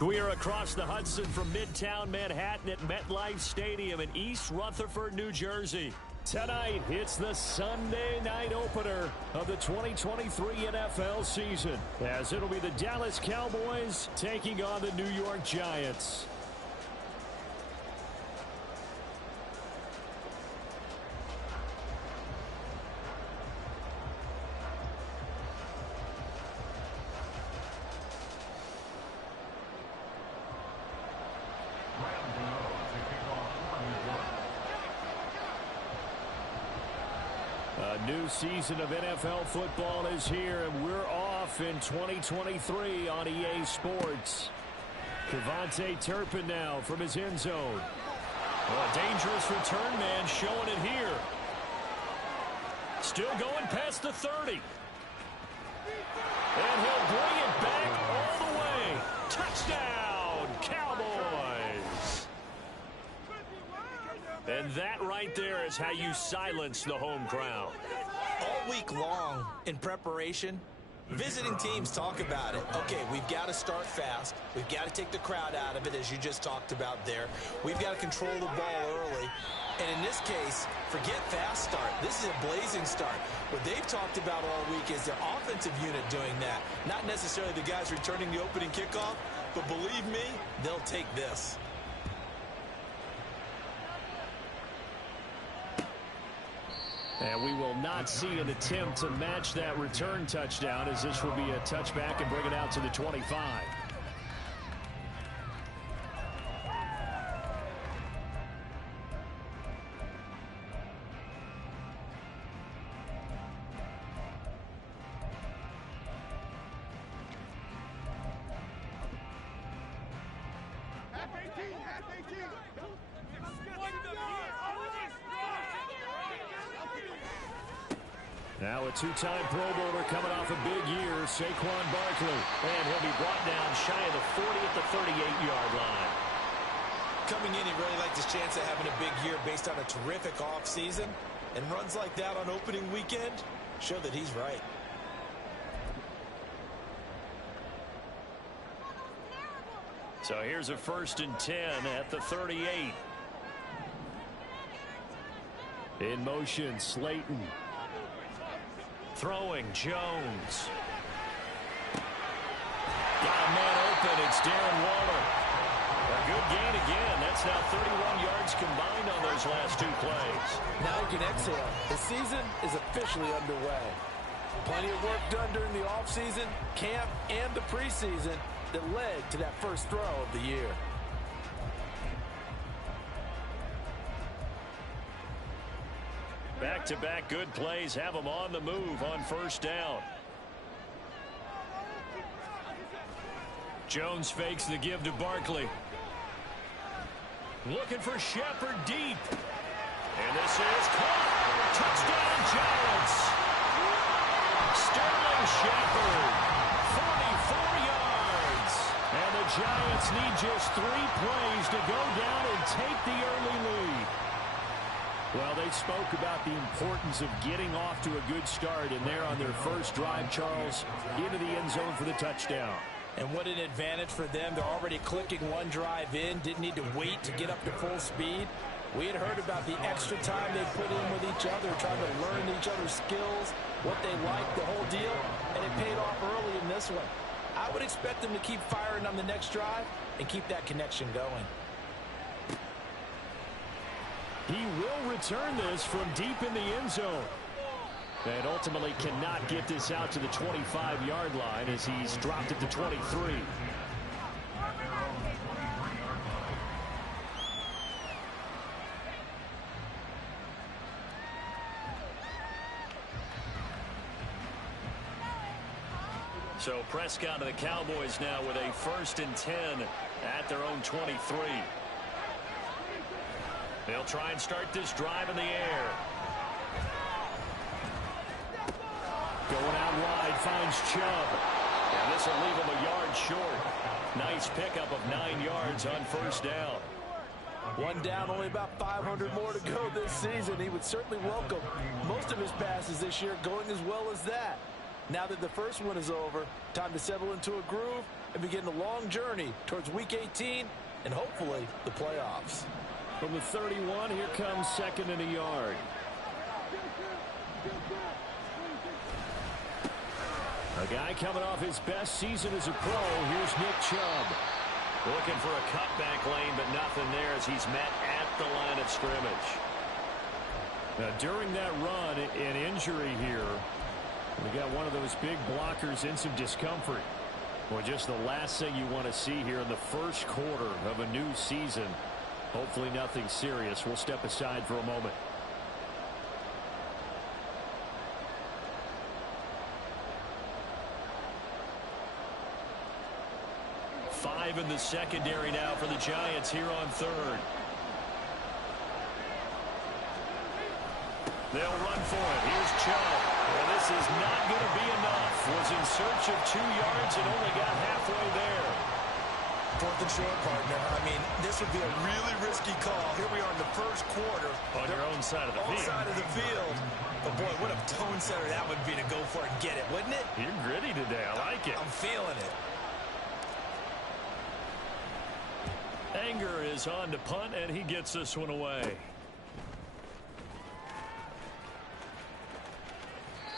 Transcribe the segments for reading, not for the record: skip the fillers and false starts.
We are across the Hudson from Midtown Manhattan at MetLife Stadium in East Rutherford, New Jersey. Tonight, it's the Sunday night opener of the 2023 NFL season, as it'll be the Dallas Cowboys taking on the New York Giants. A new season of NFL football is here, and we're off in 2023 on EA Sports. Devontae Turpin now from his end zone. Well, a dangerous return man showing it here. Still going past the 30. And he'll bring it back all the way. Touchdown, Cowboys! And that right there is how you silence the home crowd. All week long in preparation, visiting teams talk about it. Okay, we've got to start fast. We've got to take the crowd out of it, as you just talked about there. We've got to control the ball early. And in this case, forget fast start. This is a blazing start. What they've talked about all week is their offensive unit doing that. Not necessarily the guys returning the opening kickoff, but believe me, they'll take this. And we will not see an attempt to match that return touchdown, as this will be a touchback and bring it out to the 25. Now a two-time Pro Bowler coming off a big year, Saquon Barkley. And he'll be brought down shy of the 40 at the 38-yard line. Coming in, he really liked his chance of having a big year based on a terrific offseason. And runs like that on opening weekend show that he's right. So here's a 1st and 10 at the 38. In motion, Slayton. Throwing, Jones. Got a man open. It's Darren Waller. A good gain again. That's now 31 yards combined on those last two plays. Now you can exhale. The season is officially underway. Plenty of work done during the offseason, camp, and the preseason that led to that first throw of the year. Back-to-back good plays have them on the move on 1st down. Jones fakes the give to Barkley. Looking for Shepard deep. And this is caught. Touchdown, Giants. Sterling Shepard, 44 yards. And the Giants need just 3 plays to go down and take the early lead. Well, they spoke about the importance of getting off to a good start, and they're on their first drive, Charles, into the end zone for the touchdown. And what an advantage for them. They're already clicking one drive in, didn't need to wait to get up to full speed. We had heard about the extra time they put in with each other, trying to learn each other's skills, what they like, the whole deal, and it paid off early in this one. I would expect them to keep firing on the next drive and keep that connection going. He will return this from deep in the end zone. And ultimately cannot get this out to the 25-yard line as he's dropped at the 23. So Prescott and the Cowboys now with a 1st and 10 at their own 23. They'll try and start this drive in the air. Going out wide, finds Chubb. And this will leave him a yard short. Nice pickup of 9 yards on 1st down. One down, only about 500 more to go this season. He would certainly welcome most of his passes this year going as well as that. Now that the first one is over, time to settle into a groove and begin the long journey towards Week 18 and hopefully the playoffs. From the 31, here comes 2nd and a yard. A guy coming off his best season as a pro. Here's Nick Chubb. Looking for a cutback lane, but nothing there as he's met at the line of scrimmage. Now, during that run, an injury here. We got one of those big blockers in some discomfort. Well, just the last thing you want to see here in the first quarter of a new season. Hopefully nothing serious. We'll step aside for a moment. Five in the secondary now for the Giants here on 3rd. They'll run for it. Here's Chubb. Well, this is not going to be enough. Was in search of 2 yards and only got halfway there. 4th and short, partner. I mean, this would be a really risky call. Here we are in the first quarter. On your own side of the field. Side of the field. But, boy, what a tone setter that would be to go for it and get it, wouldn't it? You're gritty today. I like it. I'm feeling it. Anger is on to punt, and he gets this one away.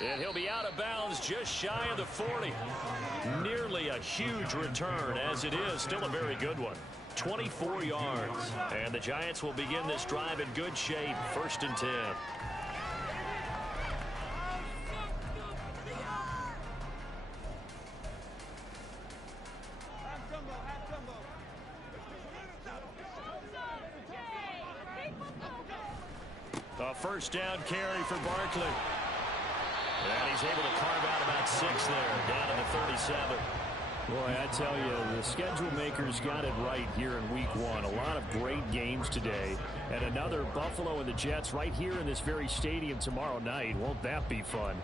And he'll be out of bounds just shy of the 40. Nearly a huge return, as it is still a very good one. 24 yards. And the Giants will begin this drive in good shape. 1st and 10. A 1st down carry for Barkley. And he's able to carve out about 6 there, down to the 37. Boy, I tell you, the schedule makers got it right here in Week 1. A lot of great games today. And another Buffalo and the Jets right here in this very stadium tomorrow night. Won't that be fun?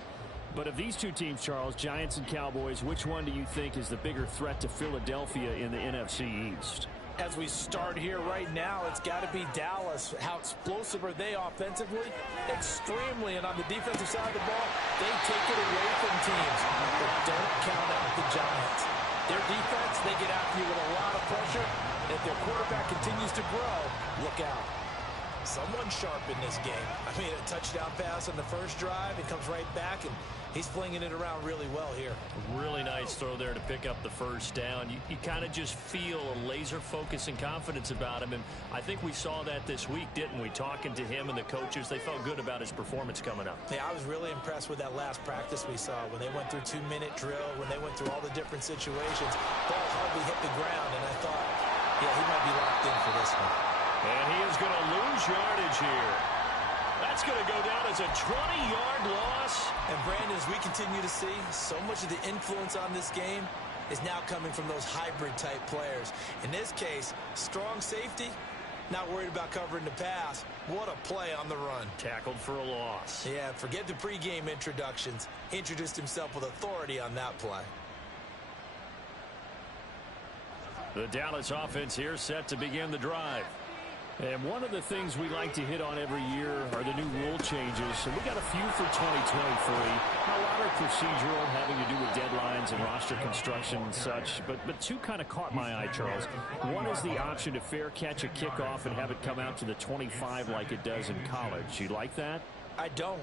But of these two teams, Charles, Giants and Cowboys, which one do you think is the bigger threat to Philadelphia in the NFC East? As we start here right now, it's got to be Dallas. How explosive are they offensively? Extremely. And on the defensive side of the ball, they take it away from teams. But don't count out the Giants. Their defense, they get after you with a lot of pressure. If their quarterback continues to grow, look out. Someone sharp in this game. I mean, a touchdown pass on the first drive. It comes right back, and he's flinging it around really well here. Really nice throw there to pick up the 1st down. You kind of just feel a laser focus and confidence about him, and I think we saw that this week, didn't we? Talking to him and the coaches, they felt good about his performance coming up. Yeah, I was really impressed with that last practice we saw when they went through 2-minute drill, when they went through all the different situations. Ball hardly hit the ground, and I thought, yeah, he might be locked in for this one. And he is going to lose yardage here. That's going to go down as a 20-yard loss. And, Brandon, as we continue to see, so much of the influence on this game is now coming from those hybrid-type players. In this case, strong safety, not worried about covering the pass. What a play on the run. Tackled for a loss. Yeah, forget the pregame introductions. He introduced himself with authority on that play. The Dallas offense here set to begin the drive. And one of the things we like to hit on every year are the new rule changes. And we got a few for 2023. A lot are procedural, having to do with deadlines and roster construction and such. But two kind of caught my eye, Charles. One is the option to fair catch a kickoff and have it come out to the 25 like it does in college. You like that? I don't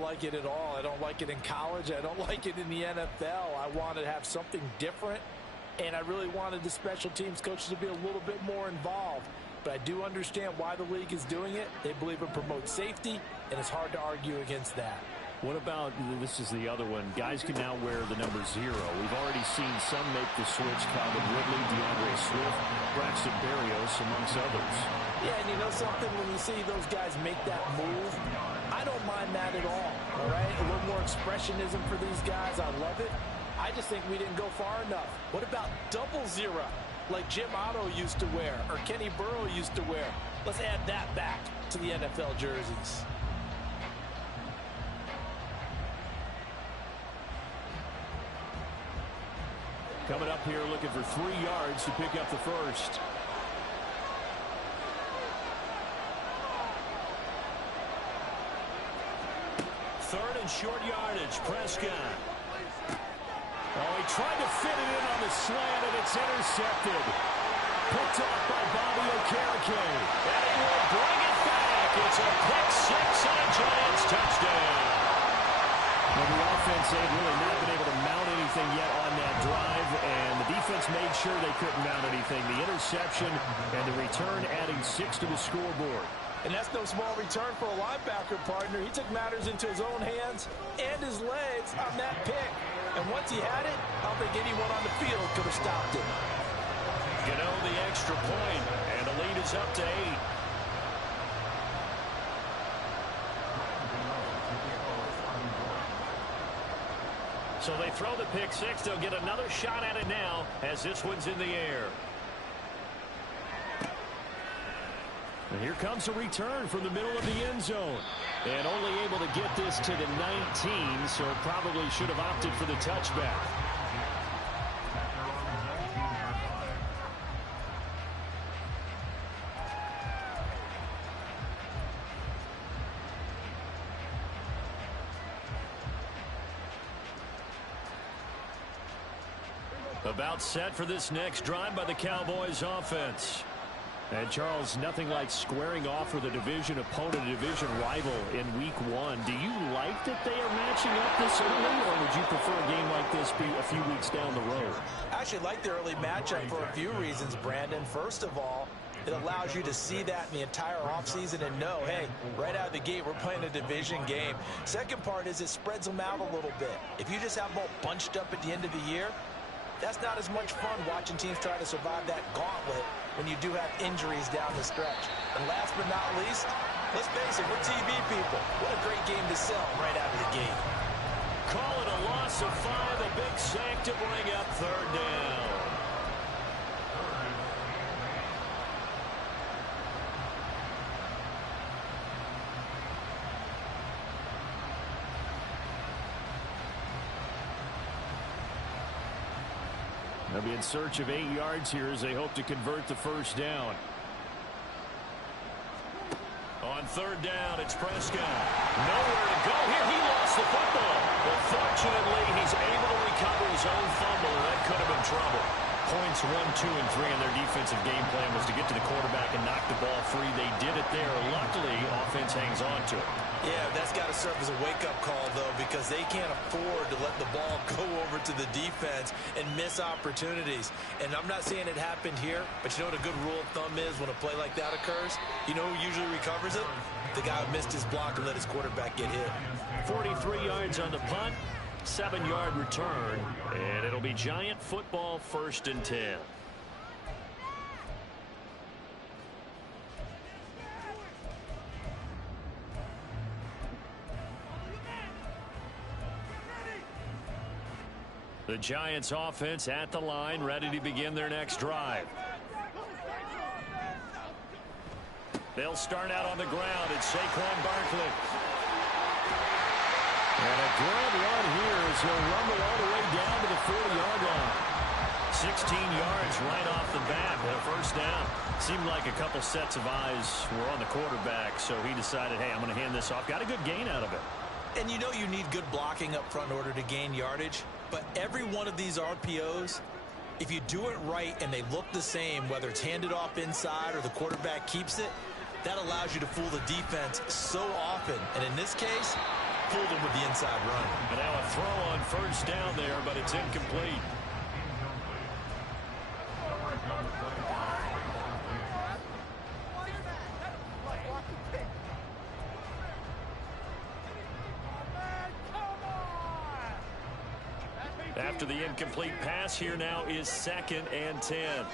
like it at all. I don't like it in college. I don't like it in the NFL. I want to have something different. And I really wanted the special teams coaches to be a little bit more involved. But I do understand why the league is doing it. They believe it promotes safety, and it's hard to argue against that. What about, this is the other one, guys can now wear the number 0. We've already seen some make the switch, Calvin Ridley, DeAndre Swift, Braxton Berrios, amongst others. Yeah, and you know something, when you see those guys make that move, I don't mind that at all right? A little more expressionism for these guys, I love it. I just think we didn't go far enough. What about 000? Like Jim Otto used to wear, or Kenny Burrow used to wear. Let's add that back to the NFL jerseys. Coming up here looking for 3 yards to pick up the 1st. Third and short yardage. Prescott. Oh, he tried to fit it in on the slant, and it's intercepted. Picked off by Bobby Okereke. And he will bring it back. It's a pick six and a Giants touchdown. Well, the offense, they've really not been able to mount anything yet on that drive, and the defense made sure they couldn't mount anything. The interception and the return adding 6 to the scoreboard. And that's no small return for a linebacker, partner. He took matters into his own hands and his legs on that pick. And once he had it, I don't think anyone on the field could have stopped it. You know, the extra point, and the lead is up to 8. So they throw the pick six. They'll get another shot at it now as this one's in the air. And here comes a return from the middle of the end zone. And only able to get this to the 19, so probably should have opted for the touchback. About set for this next drive by the Cowboys offense. And, Charles, nothing like squaring off with a division opponent, a division rival in Week 1. Do you like that they are matching up this early, or would you prefer a game like this be a few weeks down the road? I actually like the early matchup for a few reasons, Brandon. First of all, it allows you to see that in the entire offseason and know, hey, right out of the gate, we're playing a division game. Second part is it spreads them out a little bit. If you just have them all bunched up at the end of the year, that's not as much fun watching teams try to survive that gauntlet when you do have injuries down the stretch. And last but not least, let's face it, we're TV people. What a great game to sell right out of the gate. Call it a loss of 5, a big sack to bring up third down. They'll be in search of 8 yards here as they hope to convert the first down. On third down, it's Prescott. Nowhere to go here. He lost the football. But fortunately, he's able to recover his own fumble, and that could have been trouble. Points 1, 2, and 3 in their defensive game plan was to get to the quarterback and knock the ball free. They did it there. Luckily, offense hangs on to it. Yeah, that's got to serve as a wake-up call, though, because they can't afford to let the ball go over to the defense and miss opportunities. And I'm not saying it happened here, but you know what a good rule of thumb is when a play like that occurs? You know who usually recovers it? The guy who missed his block and let his quarterback get hit. 43 yards on the punt, 7-yard return, and it'll be Giant football 1st and 10. The Giants offense at the line, ready to begin their next drive. They'll start out on the ground. It's Saquon Barkley. And a good run here as he'll rumble all the way down to the 40-yard line. 16 yards right off the bat with a first down. Seemed like a couple sets of eyes were on the quarterback, so he decided, hey, I'm going to hand this off. Got a good gain out of it. And you know you need good blocking up front in order to gain yardage. But every one of these RPOs, if you do it right and they look the same, whether it's handed off inside or the quarterback keeps it, that allows you to fool the defense so often. And in this case, fooled them with the inside run. And now a throw on first down there, but it's incomplete. After the incomplete pass, here now is 2nd and 10.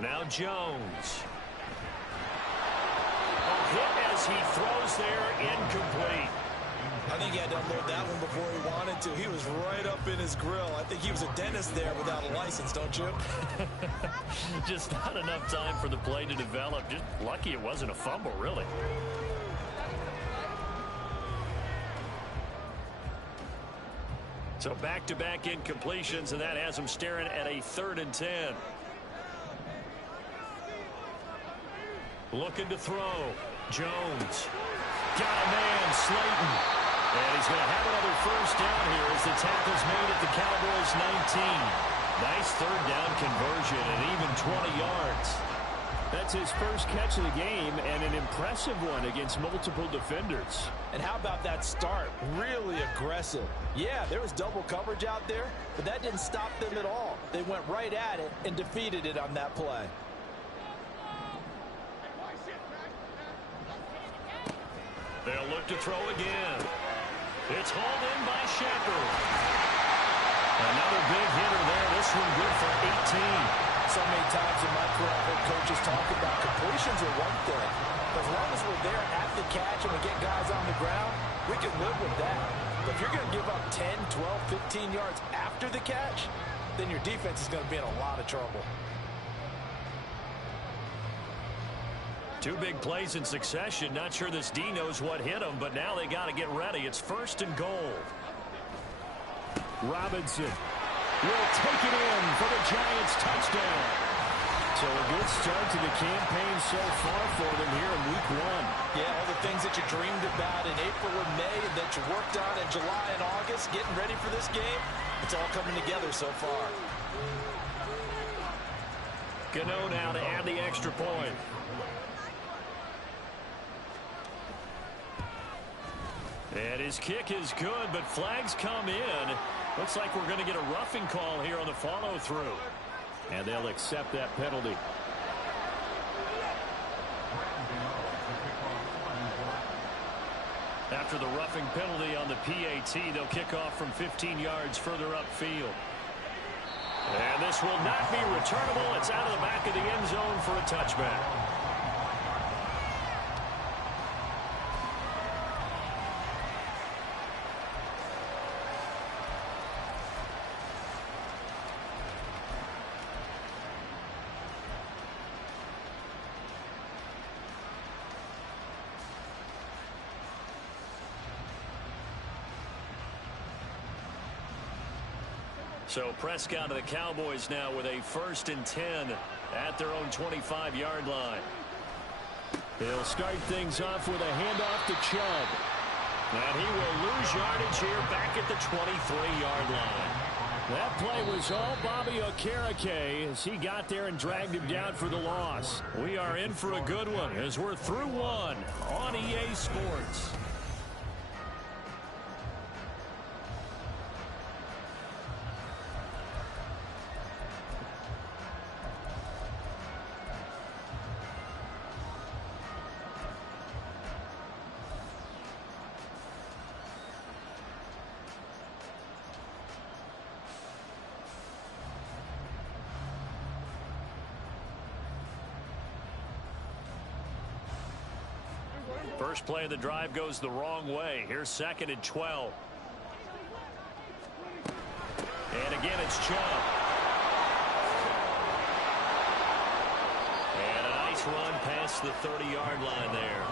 Now Jones. A hit as he throws there, incomplete. I think he had to unload that one before he wanted to. He was right up in his grill. I think he was a dentist there without a license, don't you? Just not enough time for the play to develop. Just lucky it wasn't a fumble, really. So back-to-back incompletions, and that has him staring at a 3rd and 10. Looking to throw. Jones. Got a man, Slayton. And he's going to have another first down here as the tackle's made at the Cowboys' 19. Nice third down conversion and even 20 yards. That's his first catch of the game and an impressive one against multiple defenders. And how about that start? Really aggressive. Yeah, there was double coverage out there, but that didn't stop them at all. They went right at it and defeated it on that play. They'll look to throw again. It's hauled in by Shepard. Another big hitter there. This one good for 18. So many times in my career, I've heard coaches talk about completions are one thing. But as long as we're there at the catch and we get guys on the ground, we can live with that. But if you're going to give up 10, 12, 15 yards after the catch, then your defense is going to be in a lot of trouble. Two big plays in succession. Not sure this D knows what hit him, but now they got to get ready. It's 1st and goal. Robinson will take it in for the Giants touchdown. So a good start to the campaign so far for them here in week 1. Yeah, all the things that you dreamed about in April and May and that you worked on in July and August, getting ready for this game, it's all coming together so far. Gano now to add the extra point. And his kick is good, but flags come in. Looks like we're going to get a roughing call here on the follow-through. And they'll accept that penalty. After the roughing penalty on the PAT, they'll kick off from 15 yards further upfield. And this will not be returnable. It's out of the back of the end zone for a touchback. So Prescott of the Cowboys now with a 1st and 10 at their own 25-yard line. They'll start things off with a handoff to Chubb. And he will lose yardage here back at the 23-yard line. That play was all Bobby Okereke as he got there and dragged him down for the loss. We are in for a good one as we're through one on EA Sports. First play of the drive goes the wrong way. Here's 2nd and 12. And again, it's Chubb. And a nice run past the 30-yard line there.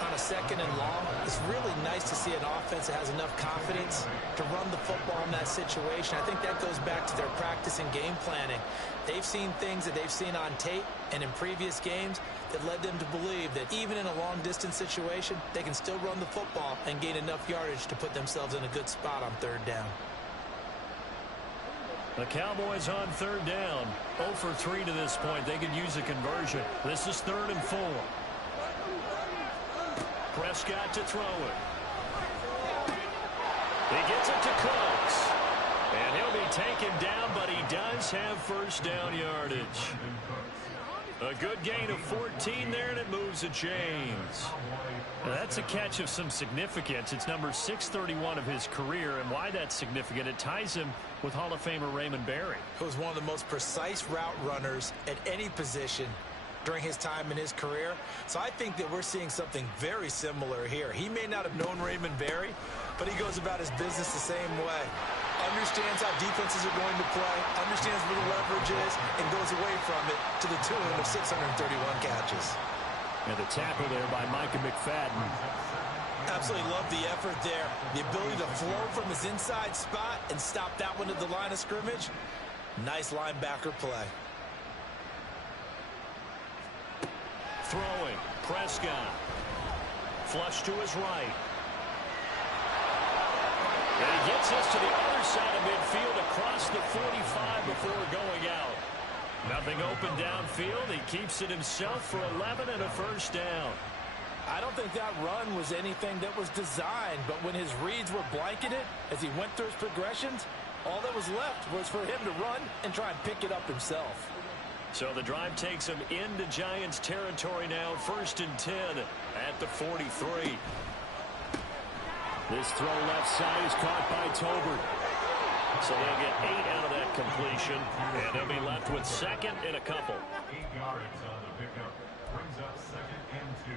On a 2nd and long, it's really nice to see an offense that has enough confidence to run the football in that situation. I think that goes back to their practice and game planning. They've seen things that they've seen on tape and in previous games that led them to believe that even in a long-distance situation, they can still run the football and gain enough yardage to put themselves in a good spot on 3rd down. The Cowboys on 3rd down. 0 for 3 to this point. They could use a conversion. This is 3rd and 4. Prescott to throw it. He gets it to Cooks. And he'll be taken down, but he does have 1st down yardage. A good gain of 14 there, and it moves the chains. Now that's a catch of some significance. It's number 631 of his career, and why that's significant, it ties him with Hall of Famer Raymond Berry. Who was one of the most precise route runners at any position during his time in his career. So I think that we're seeing something very similar here. He may not have known Raymond Berry, but he goes about his business the same way. Understands how defenses are going to play, understands where the leverage is, and goes away from it to the tune of 631 catches. And the tackle there by Micah McFadden. Absolutely love the effort there. The ability to flow from his inside spot and stop that one at the line of scrimmage. Nice linebacker play. Throwing, Prescott. Flush to his right. And he gets us to the other side of midfield across the 45 before going out. Nothing open downfield. He keeps it himself for 11 and a first down. I don't think that run was anything that was designed, but when his reads were blanketed as he went through his progressions, all that was left was for him to run and try and pick it up himself. So the drive takes him into Giants territory now, 1st and 10 at the 43. This throw left side is caught by Tolbert. So they'll get 8 out of that completion, and they'll be left with 2nd and a couple. 8 yards on the pickup brings up 2nd and 2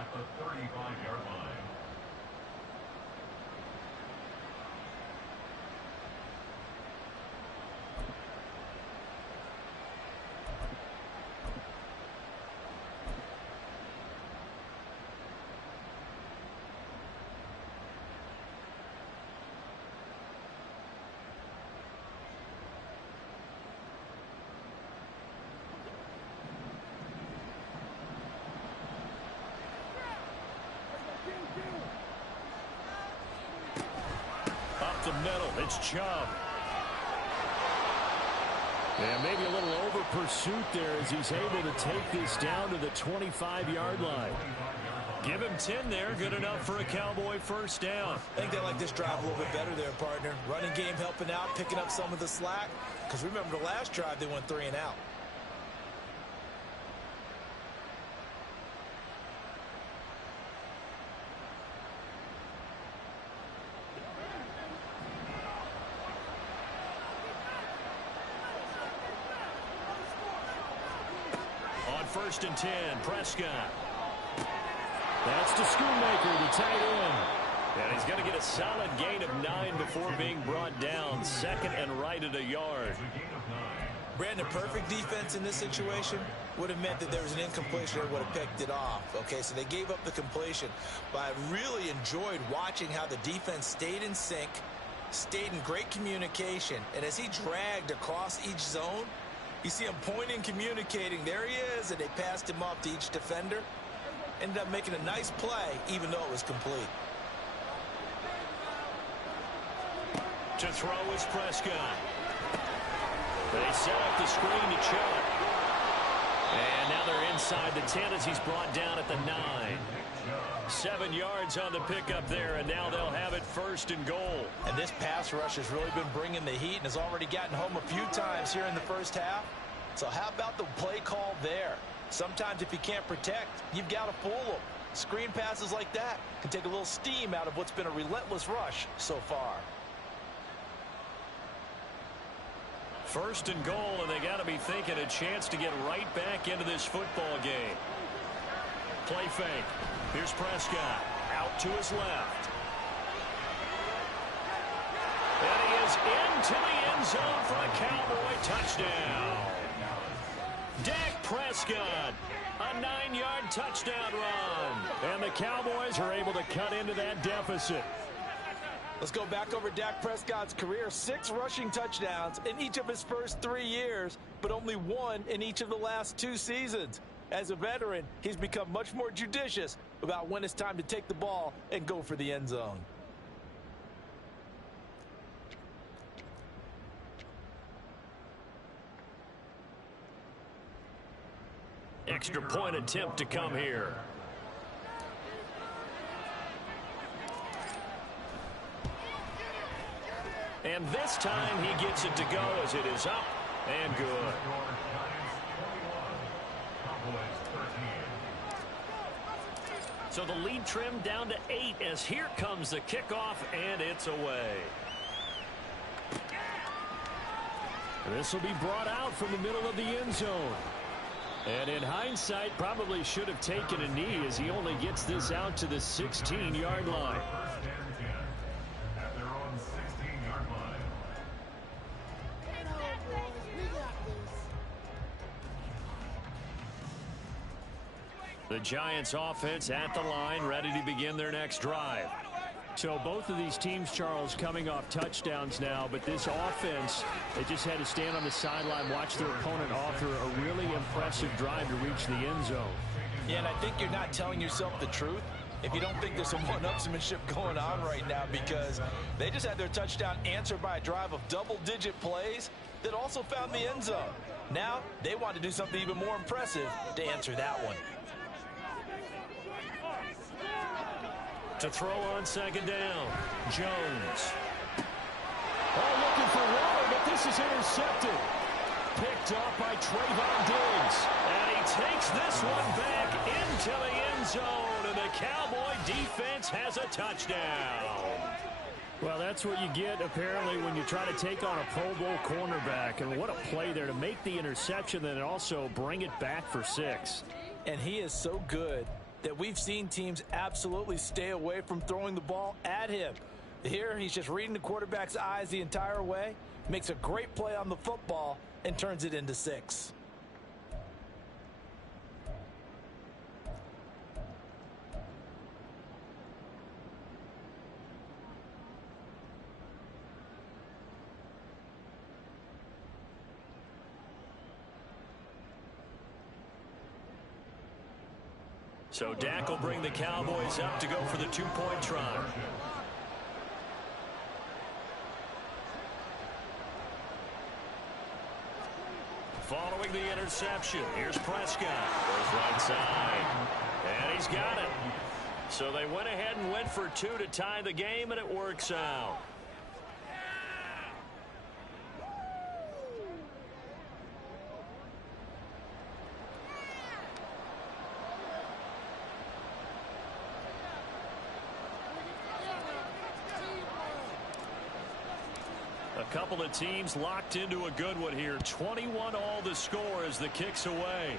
at the 35-yard line. Up the middle, it's Chubb. And maybe a little over pursuit there as he's able to take this down to the 25-yard line. Give him 10 there, good enough for a Cowboy first down. I think they like this drive a little bit better there, partner. Running game helping out, picking up some of the slack. Because remember the last drive, they went 3 and out. On 1st and 10, Prescott. That's to Schoonmaker, the tight end. And he's going to get a solid gain of 9 before being brought down. 2nd and right at a yard. Brandon, perfect defense in this situation would have meant that there was an incompletion that would have picked it off. Okay, so they gave up the completion. But I really enjoyed watching how the defense stayed in sync, stayed in great communication. And as he dragged across each zone, you see him pointing, communicating. There he is, and they passed him off to each defender. Ended up making a nice play, even though it was complete. To throw is Prescott. They set up the screen to Chubb. And now they're inside the 10 as he's brought down at the 9. 7 yards on the pickup there, and now they'll have it 1st and goal. And this pass rush has really been bringing the heat and has already gotten home a few times here in the first half. So how about the play call there? Sometimes if you can't protect, you've got to fool them. Screen passes like that can take a little steam out of what's been a relentless rush so far. 1st and goal, and they got to be thinking a chance to get right back into this football game. Play fake. Here's Prescott out to his left. And he is into the end zone for a Cowboy touchdown. Dak Prescott, a 9-yard touchdown run. And the Cowboys are able to cut into that deficit. Let's go back over Dak Prescott's career. 6 rushing touchdowns in each of his first 3 years, but only 1 in each of the last 2 seasons. As a veteran, he's become much more judicious about when it's time to take the ball and go for the end zone. Extra point attempt to come here. And this time he gets it to go as it is up and good. So the lead trimmed down to 8 as here comes the kickoff, and it's away. This will be brought out from the middle of the end zone. And in hindsight, probably should have taken a knee as he only gets this out to the 16-yard line. The Giants offense at the line, ready to begin their next drive. So both of these teams, Charles, coming off touchdowns now, but this offense, they just had to stand on the sideline, watch their opponent author a really impressive drive to reach the end zone. Yeah, and I think you're not telling yourself the truth if you don't think there's some one-upsmanship going on right now, because they just had their touchdown answered by a drive of double-digit plays that also found the end zone. Now they want to do something even more impressive to answer that one. To throw on second down, Jones. Oh, looking for water, but this is intercepted. Picked up by Trayvon Diggs. And he takes this one back into the end zone, and the Cowboy defense has a touchdown. Well, that's what you get, apparently, when you try to take on a Pro Bowl cornerback. And what a play there to make the interception and also bring it back for 6. And he is so good that we've seen teams absolutely stay away from throwing the ball at him. Here, he's just reading the quarterback's eyes the entire way, makes a great play on the football, and turns it into 6. So Dak will bring the Cowboys up to go for the 2-point try. Following the interception, here's Prescott. Goes right side. And he's got it. So they went ahead and went for 2 to tie the game, and it works out. A couple of teams locked into a good one here. 21 all the score as the kick's away.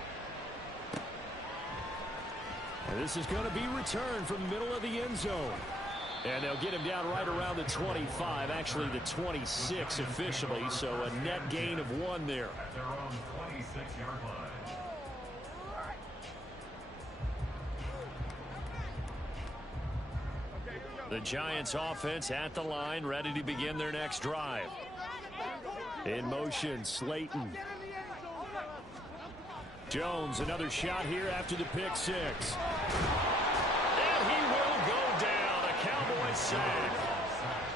And this is going to be returned from the middle of the end zone. And they'll get him down right around the 25, actually the 26 officially, so a net gain of 1 there. At their own 26-yard line. The Giants offense at the line, ready to begin their next drive. In motion, Slayton. Jones, another shot here after the pick 6. And he will go down. A Cowboy sack.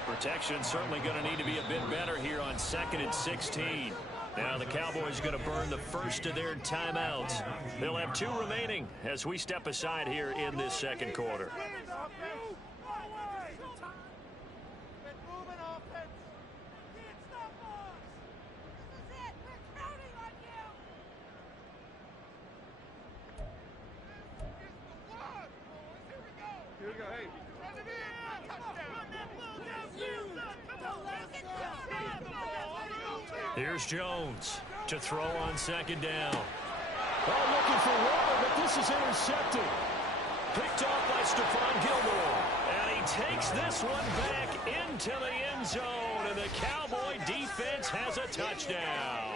Protection certainly going to need to be a bit better here on 2nd and 16. Now the Cowboys are going to burn the first of their timeouts. They'll have 2 remaining as we step aside here in this second quarter. Here's Jones to throw on second down. Oh, looking for water, but this is intercepted. Picked off by Stephon Gilmore. And he takes this one back into the end zone. And the Cowboy defense has a touchdown.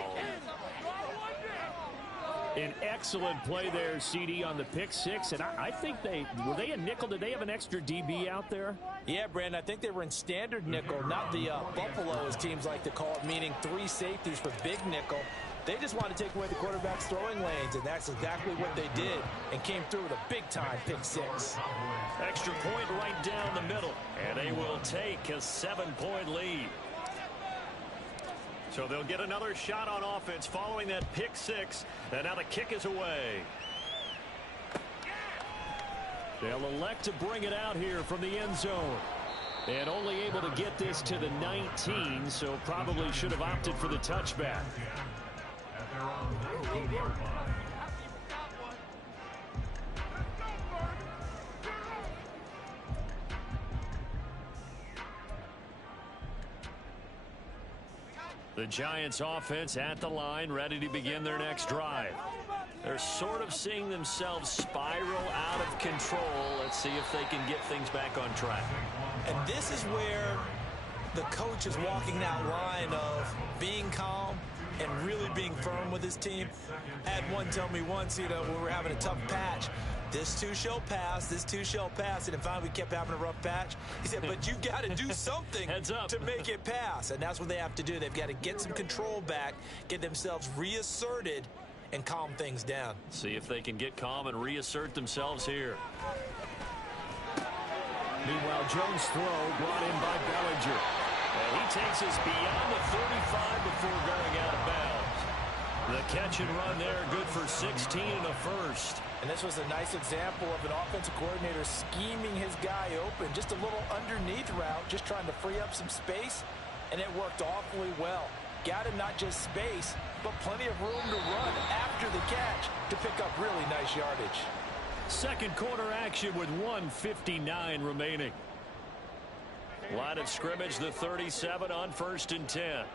An excellent play there, CD, on the pick 6. And I think were they a nickel? Did they have an extra DB out there? Yeah, Brandon, I think they were in standard nickel, not the Buffalo, as teams like to call it, meaning 3 safeties for big nickel. They just want to take away the quarterback's throwing lanes, and that's exactly what they did, and came through with a big-time pick 6. Extra point right down the middle, and they will take a 7-point lead. So they'll get another shot on offense following that pick 6, and now the kick is away. They'll elect to bring it out here from the end zone. And only able to get this to the 19, so probably should have opted for the touchback. At their own 19-yard line. The Giants offense at the line, ready to begin their next drive. They're sort of seeing themselves spiral out of control. Let's see if they can get things back on track. And this is where the coach is walking that line of being calm and really being firm with his team. I had one tell me once, when we were having a tough patch, this too shall pass, this too shall pass. And finally we kept having a rough patch. He said, but you got to do something to make it pass. And that's what they have to do. They've got to get some control back, get themselves reasserted, and calm things down. See if they can get calm and reassert themselves here. Meanwhile, Jones' throw brought in by Bellinger. And he takes us beyond the 35 before going out of bounds. The catch and run there, good for 16 and a first. And this was a nice example of an offensive coordinator scheming his guy open. Just a little underneath route, just trying to free up some space, and it worked awfully well. Got him not just space, but plenty of room to run after the catch to pick up really nice yardage. Second quarter action with 1:59 remaining. Line of scrimmage, the 37 on 1st and 10.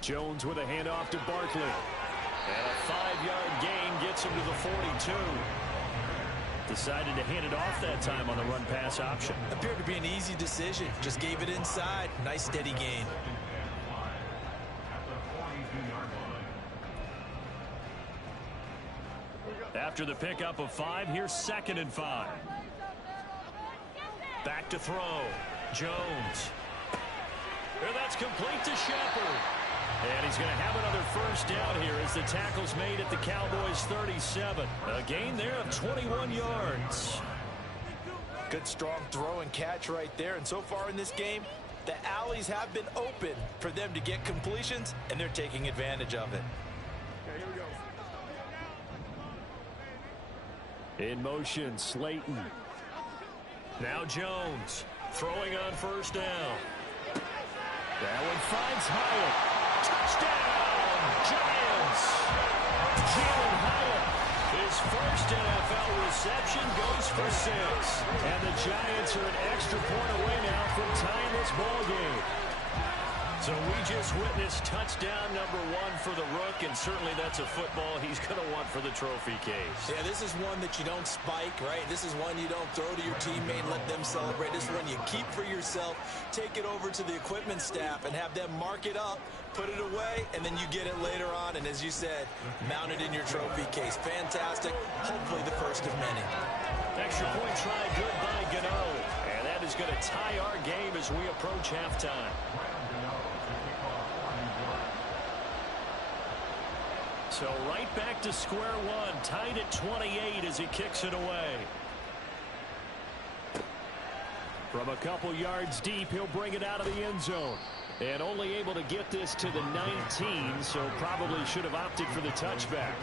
Jones with a handoff to Barkley. And a 5-yard gain gets him to the 42. Decided to hand it off that time on the run-pass option. Appeared to be an easy decision. Just gave it inside. Nice steady gain. After the pickup of 5, here's 2nd and 5. Back to throw. Jones. And that's complete to Shepard. And he's going to have another first down here as the tackle's made at the Cowboys' 37. A gain there of 21 yards. Good strong throw and catch right there. And so far in this game, the alleys have been open for them to get completions, and they're taking advantage of it. In motion, Slayton. Now Jones throwing on first down. That one finds Hyatt. Touchdown, Giants! Jalen Hyatt, his first NFL reception, goes for 6. And the Giants are an extra point away now from tying this ball game. So we just witnessed touchdown number 1 for the Rook, and certainly that's a football he's going to want for the trophy case. Yeah, this is one that you don't spike, right? This is one you don't throw to your teammate and let them celebrate. This is one you keep for yourself, take it over to the equipment staff and have them mark it up, put it away, and then you get it later on. And as you said, mount it in your trophy case. Fantastic. Hopefully the first of many. Extra point try good by Gano. And that is going to tie our game as we approach halftime. So right back to square one, tied at 28 as he kicks it away. From a couple yards deep, he'll bring it out of the end zone. And only able to get this to the 19, so probably should have opted for the touchback.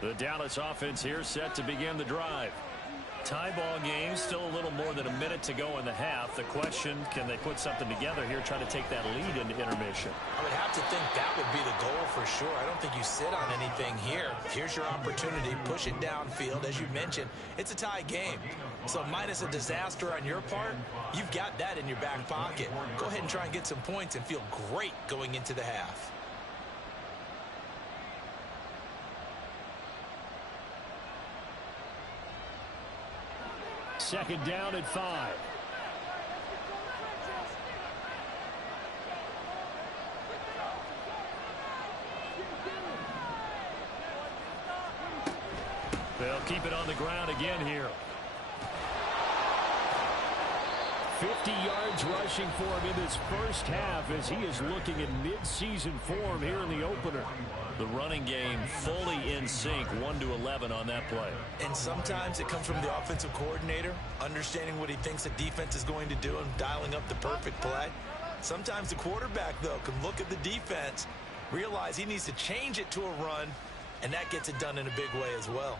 The Dallas offense here set to begin the drive. Tie ball game, still a little more than a minute to go in the half. The question, can they put something together here, try to take that lead into intermission? I would have to think that would be the goal for sure. I don't think you sit on anything here. Here's your opportunity. Push it downfield. As you mentioned, it's a tie game. So minus a disaster on your part, you've got that in your back pocket. Go ahead and try and get some points and feel great going into the half. Second down at 5. They'll keep it on the ground again here. 50 yards rushing for him in this first half as he is looking in mid-season form here in the opener. The running game fully in sync, 1-11 on that play. And sometimes it comes from the offensive coordinator, understanding what he thinks the defense is going to do and dialing up the perfect play. Sometimes the quarterback, though, can look at the defense, realize he needs to change it to a run, and that gets it done in a big way as well.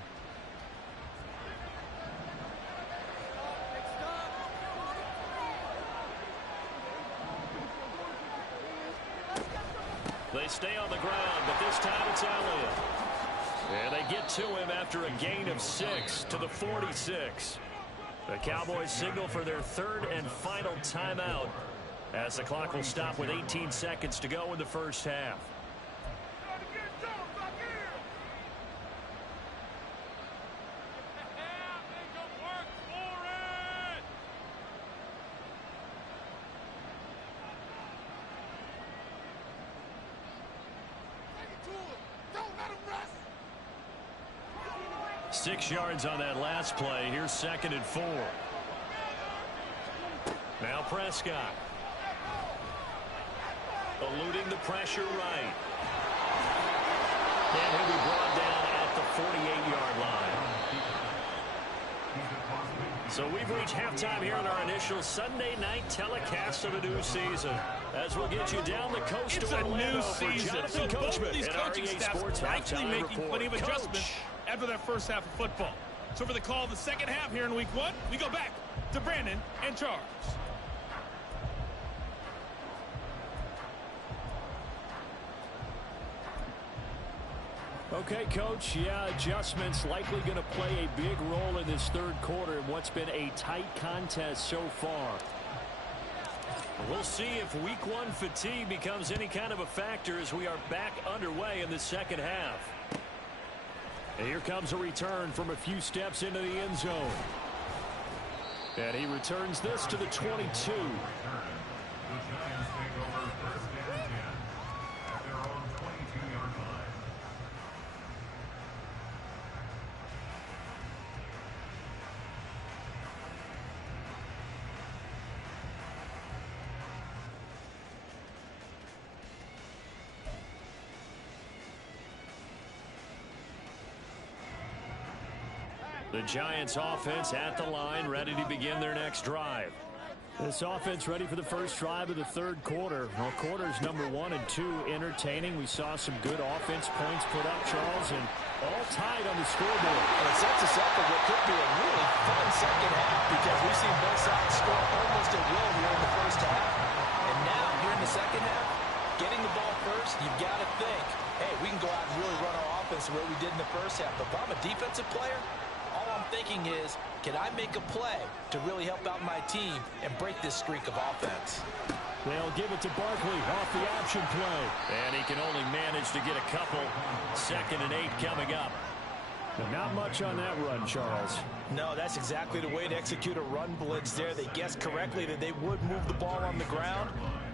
They stay on the ground, but this time it's Elliott. And they get to him after a gain of 6 to the 46. The Cowboys signal for their third and final timeout as the clock will stop with 18 seconds to go in the first half. 6 yards on that last play. Here's 2nd and 4. Now Prescott. Eluding the pressure right. And he'll be brought down at the 48-yard line. So we've reached halftime here in our initial Sunday night telecast of the new season. As we'll get you down the coast to Orlando for Jonathan Coachman These and coaching REA staffs Sports likely making report. plenty of adjustments Coach. after that first half of football. So for the call of the second half here in week 1, we go back to Brandon and Charles. Okay, Coach, yeah, adjustments likely going to play a big role in this third quarter in what's been a tight contest so far. We'll see if week 1 fatigue becomes any kind of a factor as we are back underway in the second half. And here comes a return from a few steps into the end zone. And he returns this to the 22. The Giants take over 1st and 10 at their own 22-yard line. The Giants offense at the line, ready to begin their next drive. This offense ready for the first drive of the third quarter. Well, quarters number 1 and 2 entertaining. We saw some good offense points put up, Charles, and all tied on the scoreboard. And it sets us up for what could be a really fun second half because we've seen both sides score almost at will here in the first half. And now, here in the second half, getting the ball first, you've got to think, hey, we can go out and really run our offense the way we did in the first half. But if I'm a defensive player, all I'm thinking is, can I make a play to really help out my team and break this streak of offense? They'll give it to Barkley off the option play. And he can only manage to get a couple. 2nd and 8 coming up. But not much on that run, Charles. No, that's exactly the way to execute a run blitz there. They guessed correctly that they would move the ball on the ground,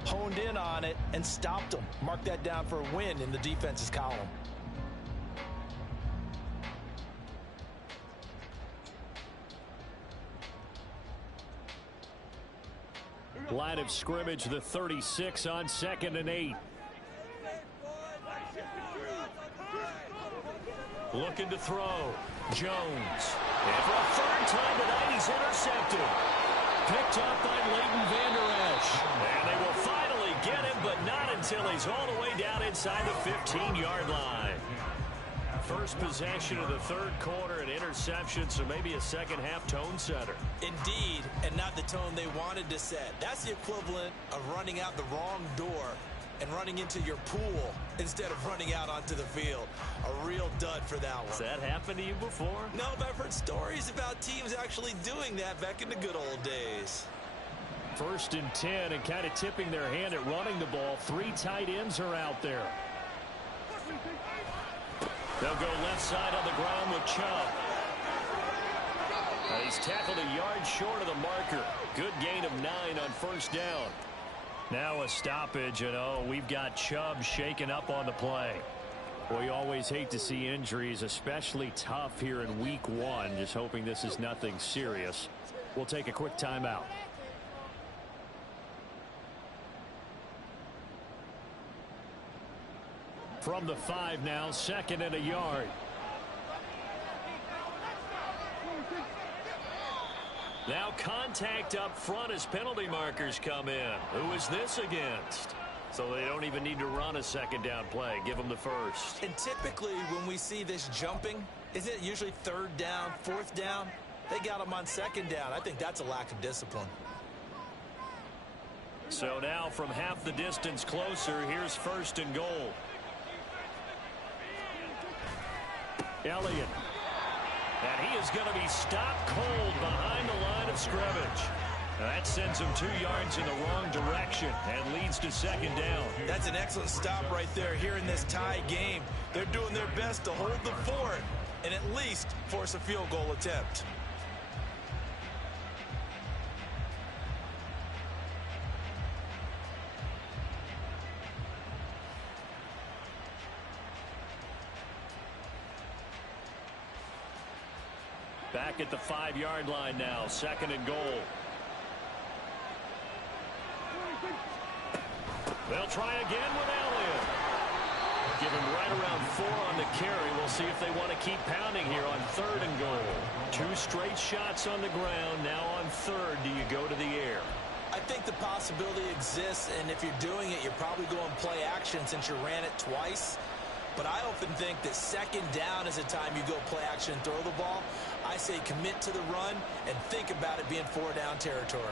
honed in on it, and stopped them. Mark that down for a win in the defense's column. Line of scrimmage, the 36 on 2nd and 8. Looking to throw. Jones. And for a 3rd time tonight, he's intercepted. Picked up by Leighton Vander Esch. And they will finally get him, but not until he's all the way down inside the 15-yard line. First possession of the third quarter, an interception, so maybe a second half tone setter. Indeed, and not the tone they wanted to set. That's the equivalent of running out the wrong door and running into your pool instead of running out onto the field. A real dud for that one. Has that happened to you before? No, but I've heard stories about teams actually doing that back in the good old days. 1st and 10 and kind of tipping their hand at running the ball. 3 tight ends are out there. They'll go left side on the ground with Chubb. He's tackled a yard short of the marker. Good gain of 9 on 1st down. Now a stoppage, and we've got Chubb shaken up on the play. Well, you always hate to see injuries, especially tough here in week 1. Just hoping this is nothing serious. We'll take a quick timeout. From the 5 now, 2nd and a yard. Now contact up front as penalty markers come in. Who is this against? So they don't even need to run a 2nd down play. Give them the 1st. And typically when we see this jumping, isn't it usually 3rd down, 4th down? They got them on 2nd down. I think that's a lack of discipline. So now from half the distance closer, here's 1st and goal. Elliott. And he is going to be stopped cold behind the line of scrimmage. That sends him 2 yards in the wrong direction and leads to 2nd down. That's an excellent stop right there here in this tie game. They're doing their best to hold the fort and at least force a field goal attempt. Back at the 5-yard line now, 2nd and goal. They'll try again with Elliott. Give him right around 4 on the carry. We'll see if they want to keep pounding here on 3rd and goal. 2 straight shots on the ground. Now on 3rd, do you go to the air? I think the possibility exists, and if you're doing it, you're probably going play action since you ran it twice. But I often think that 2nd down is a time you go play action and throw the ball. I say commit to the run and think about it being 4-down territory.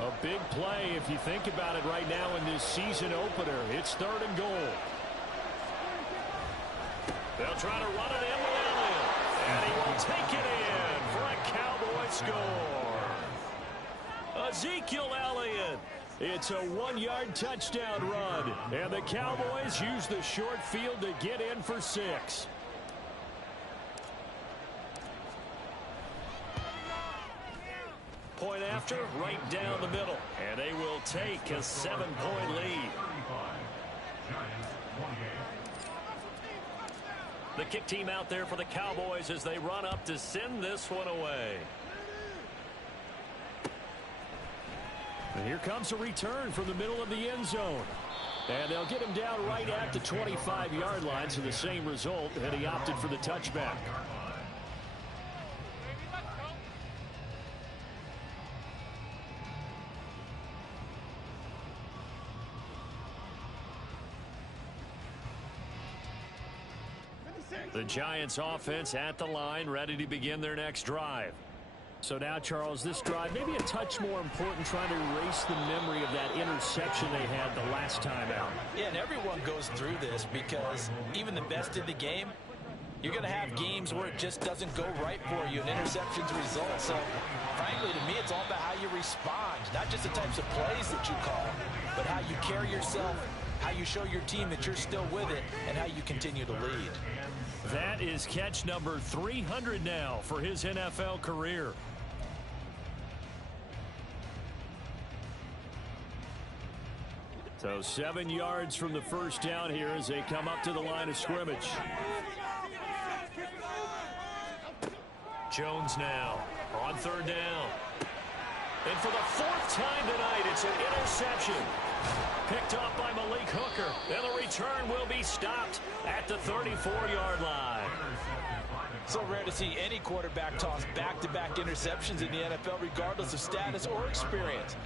A big play if you think about it right now in this season opener. It's 3rd and goal. They'll try to run it in with Elliott. And he will take it in for a Cowboy score. Ezekiel Elliott. It's a 1-yard touchdown run. And the Cowboys use the short field to get in for 6. Point after, right down the middle. And they will take a 7-point lead. The kick team out there for the Cowboys as they run up to send this one away. And here comes a return from the middle of the end zone. And they'll get him down right at the 25-yard line, so the same result, and he opted for the touchback. The Giants offense at the line, ready to begin their next drive. So now, Charles, this drive maybe a touch more important, trying to erase the memory of that interception they had the last time out. Yeah, and everyone goes through this because even the best in the game, you're going to have games where it just doesn't go right for you, and interceptions result. So, frankly, to me, it's all about how you respond, not just the types of plays that you call, but how you carry yourself, how you show your team that you're still with it, and how you continue to lead. That is catch number 300 now for his NFL career. So 7 yards from the first down here as they come up to the line of scrimmage. Jones now on 3rd down. And for the 4th time tonight, it's an interception. Picked up by Malik Hooker. And the return will be stopped at the 34-yard line. So rare to see any quarterback toss back-to-back interceptions in the NFL, regardless of status or experience.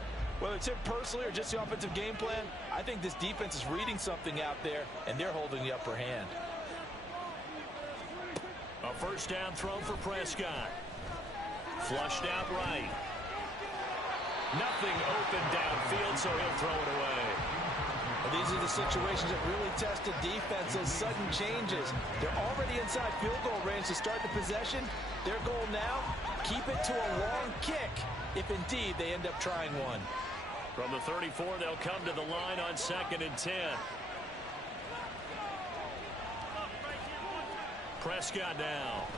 Whether it's him personally or just the offensive game plan, I think this defense is reading something out there, and they're holding the upper hand. A first down throw for Prescott. Flushed out right. Nothing open downfield, so he'll throw it away. Well, these are the situations that really test a defense, those sudden changes. They're already inside field goal range to start the possession. Their goal now, keep it to a long kick, if indeed they end up trying one. From the 34, they'll come to the line on 2nd and 10. Prescott now.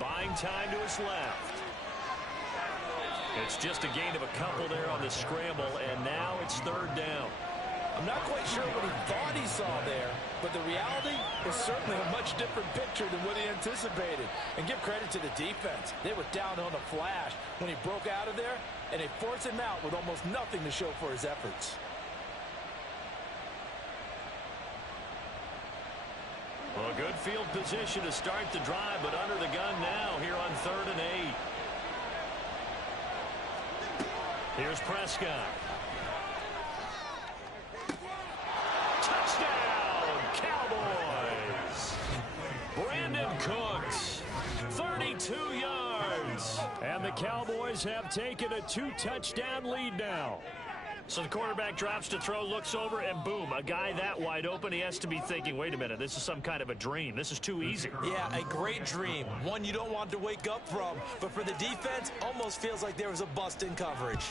Buying time to his left. It's just a gain of a couple there on the scramble, and now it's 3rd down. I'm not quite sure what he thought he saw there, but the reality was certainly a much different picture than what he anticipated. And give credit to the defense. They were down on the flash when he broke out of there, and they forced him out with almost nothing to show for his efforts. Well, good field position to start the drive, but under the gun now here on 3rd and 8. Here's Prescott. Touchdown, Cowboys! Brandon Cooks, 32 yards. And the Cowboys have taken a 2-touchdown lead now. So the quarterback drops to throw, looks over, and boom, a guy that wide open, he has to be thinking, wait a minute, this is some kind of a dream. This is too easy. Yeah, a great dream. One you don't want to wake up from. But for the defense, almost feels like there was a bust in coverage.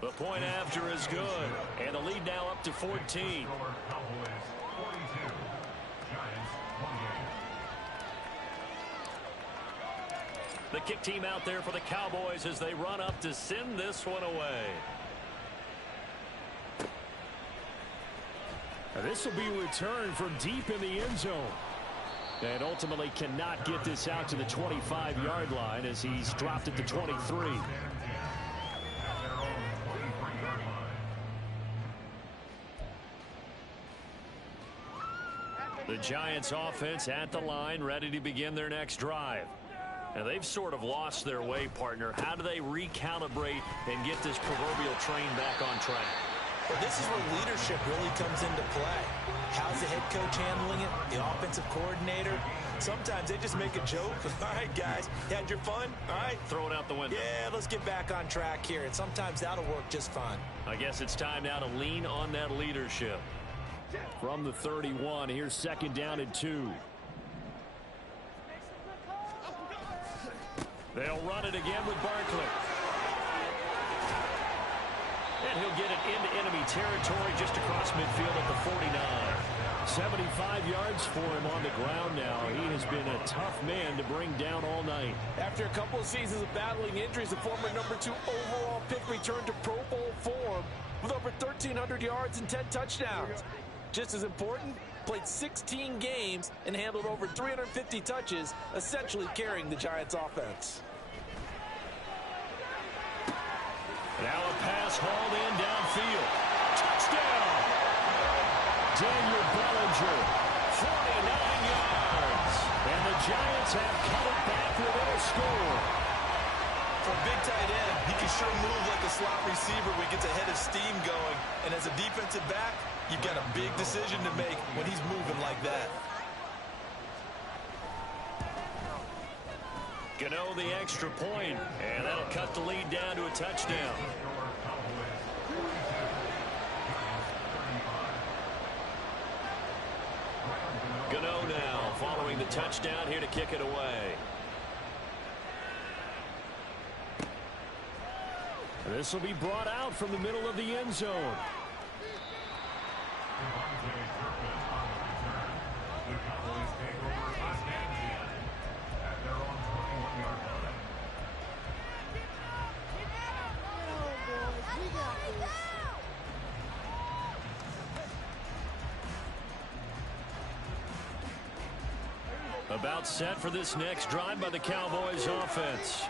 The point after is good. And the lead now up to 14. The kick team out there for the Cowboys as they run up to send this one away. This will be returned from deep in the end zone. And ultimately cannot get this out to the 25-yard line as he's dropped at the 23. The Giants offense at the line, ready to begin their next drive. Now they've sort of lost their way, partner. How do they recalibrate and get this proverbial train back on track? Well, this is where leadership really comes into play. How's the head coach handling it? The offensive coordinator? Sometimes they just make a joke. All right, guys, you had your fun? All right. Throw it out the window. Yeah, let's get back on track here. And sometimes that'll work just fine. I guess it's time now to lean on that leadership. From the 31, here's second down and 2. They'll run it again with Barkley. And he'll get it into enemy territory just across midfield at the 49. 75 yards for him on the ground now. He has been a tough man to bring down all night. After a couple of seasons of battling injuries, the former number 2 overall pick returned to Pro Bowl form with over 1,300 yards and 10 touchdowns. Just as important, played 16 games and handled over 350 touches, essentially carrying the Giants' offense. Now a pass hauled in downfield. Touchdown! Daniel Bellinger, 49 yards. And the Giants have cut it back within a score. For a big tight end, he can sure move like a slot receiver when he gets a head of steam going. And as a defensive back, you've got a big decision to make when he's moving like that. Gano the extra point, and that'll cut the lead down to a touchdown. Gano now following the touchdown here to kick it away. This will be brought out from the middle of the end zone. About set for this next drive by the Cowboys offense.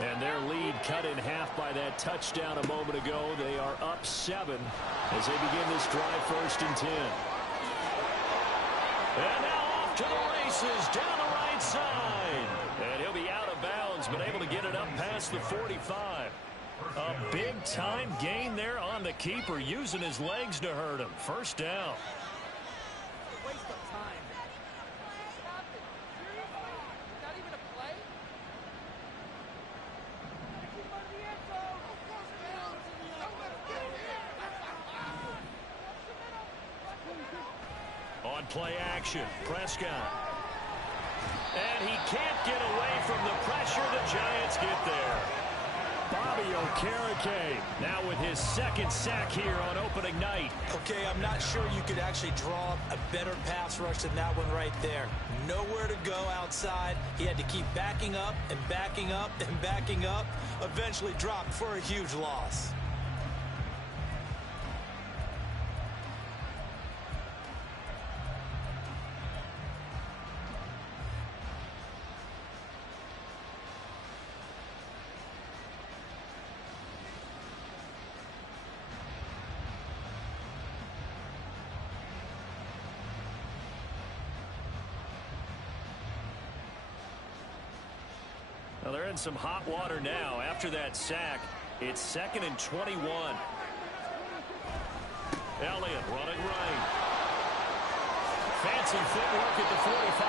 And their lead cut in half by that touchdown a moment ago. They are up 7 as they begin this drive, 1st and 10. And now off to the races down the right side. And he'll be out of bounds, but able to get it up past the 45. A big-time gain there on the keeper, using his legs to hurt him. 1st down. On play action, Prescott. And he can't get away from the pressure. The Giants get there. Bobby Okereke now with his 2nd sack here on opening night. Okay, I'm not sure you could actually draw a better pass rush than that one right there. Nowhere to go outside. He had to keep backing up and backing up and backing up. Eventually dropped for a huge loss. Well, they're in some hot water now. After that sack, it's 2nd and 21. Elliott running right. Fancy footwork at the 45.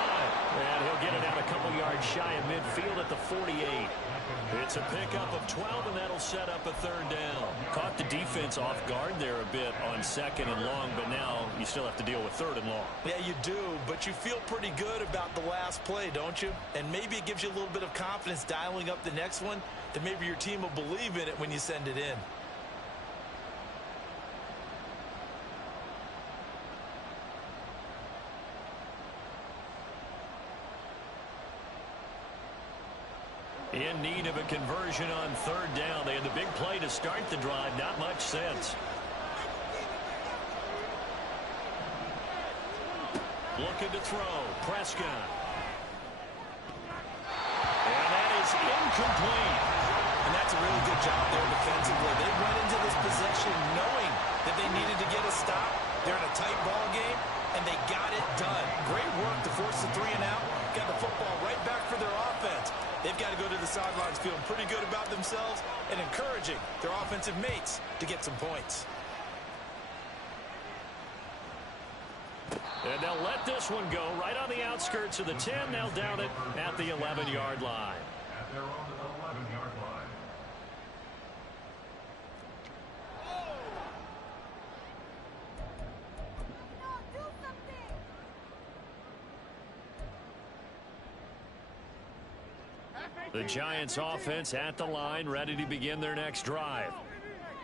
And he'll get it out a couple yards shy of midfield at the 48. It's a pickup of 12, and that'll set up a 3rd down. Caught the defense off guard there a bit on 2nd and long, but now you still have to deal with 3rd and long. Yeah, you do, but you feel pretty good about the last play, don't you? And maybe it gives you a little bit of confidence dialing up the next one, that maybe your team will believe in it when you send it in. In need of a conversion on 3rd down. They had the big play to start the drive. Not much sense. Looking to throw. Prescott. And that is incomplete. And that's a really good job there defensively. They went into this possession knowing that they needed to get a stop. They're in a tight ball game, and they got it done. Great work to force the 3 and out. Got the football right back for their offense. They've got to go to the sidelines feeling pretty good about themselves and encouraging their offensive mates to get some points. And they'll let this one go right on the outskirts of the 10. They'll down it at the 11-yard line. At their own 11-yard line. The Giants offense at the line, ready to begin their next drive.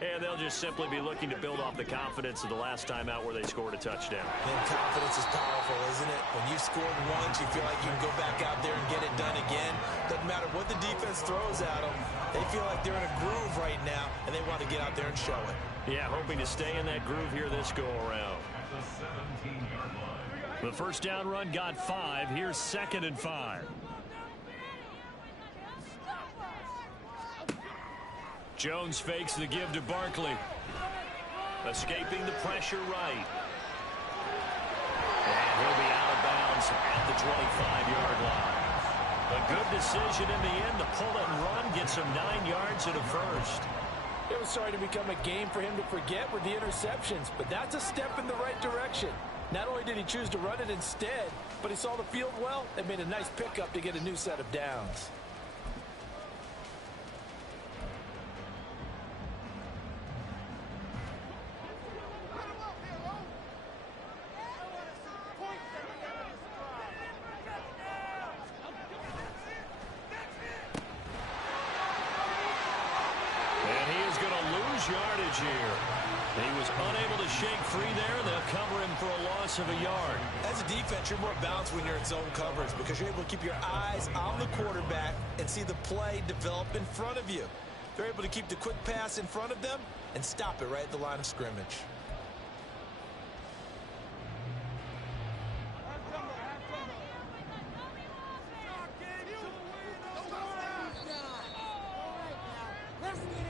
And they'll just simply be looking to build off the confidence of the last time out where they scored a touchdown. And confidence is powerful, isn't it? When you've scored once, you feel like you can go back out there and get it done again. Doesn't matter what the defense throws at them. They feel like they're in a groove right now, and they want to get out there and show it. Yeah, hoping to stay in that groove here this go-around. At the 17-yard line. The first down run got 5. Here's 2nd and 5. Jones fakes the give to Barkley. Escaping the pressure right. And he'll be out of bounds at the 25-yard line. A good decision in the end to pull it and run, get some 9 yards and a first. It was starting to become a game for him to forget with the interceptions, but that's a step in the right direction. Not only did he choose to run it instead, but he saw the field well and made a nice pickup to get a new set of downs. Yardage here. He was unable to shake free there. They'll cover him for a loss of a yard. As a defense, you're more balanced when you're in zone coverage because you're able to keep your eyes on the quarterback and see the play develop in front of you. They're able to keep the quick pass in front of them and stop it right at the line of scrimmage.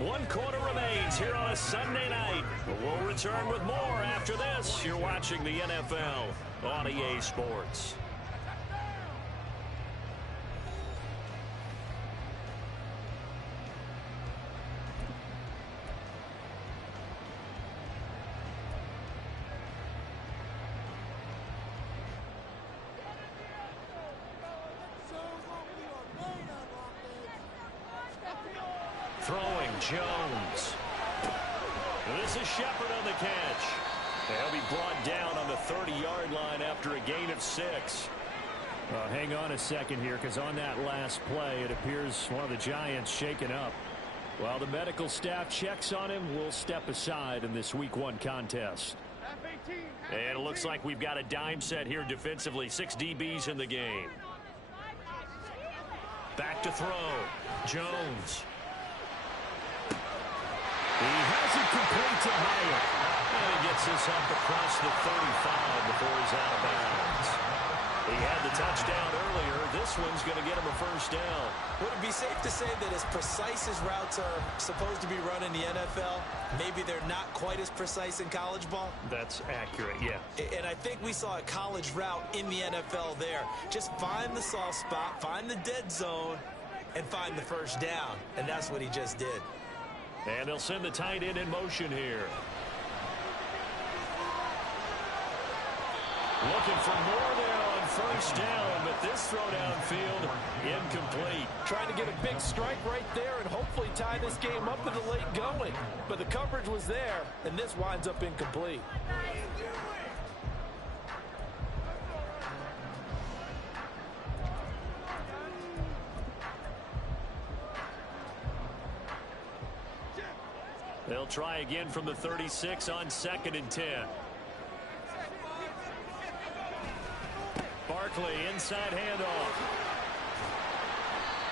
One quarter remains here on a Sunday night. We'll return with more after this. You're watching the NFL on EA Sports. Throwing Jones. This is Shepard on the catch. They'll be brought down on the 30-yard line after a gain of 6. Hang on a second here, because on that last play, it appears one of the Giants shaken up. While the medical staff checks on him, we'll step aside in this Week 1 contest. And it looks like we've got a dime set here defensively. 6 DBs in the game. Back to throw. Jones. He has it complete to Hyatt. And he gets this up across the 35 before he's out of bounds. He had the touchdown earlier. This one's going to get him a first down. Would it be safe to say that as precise as routes are supposed to be run in the NFL, maybe they're not quite as precise in college ball? That's accurate, yeah. And I think we saw a college route in the NFL there. Just find the soft spot, find the dead zone, and find the first down. And that's what he just did. And they'll send the tight end in motion here. Looking for more there on first down, but this throw downfield incomplete. Trying to get a big strike right there and hopefully tie this game up in the late going. But the coverage was there, and this winds up incomplete. They'll try again from the 36 on 2nd and 10. Barkley inside handoff.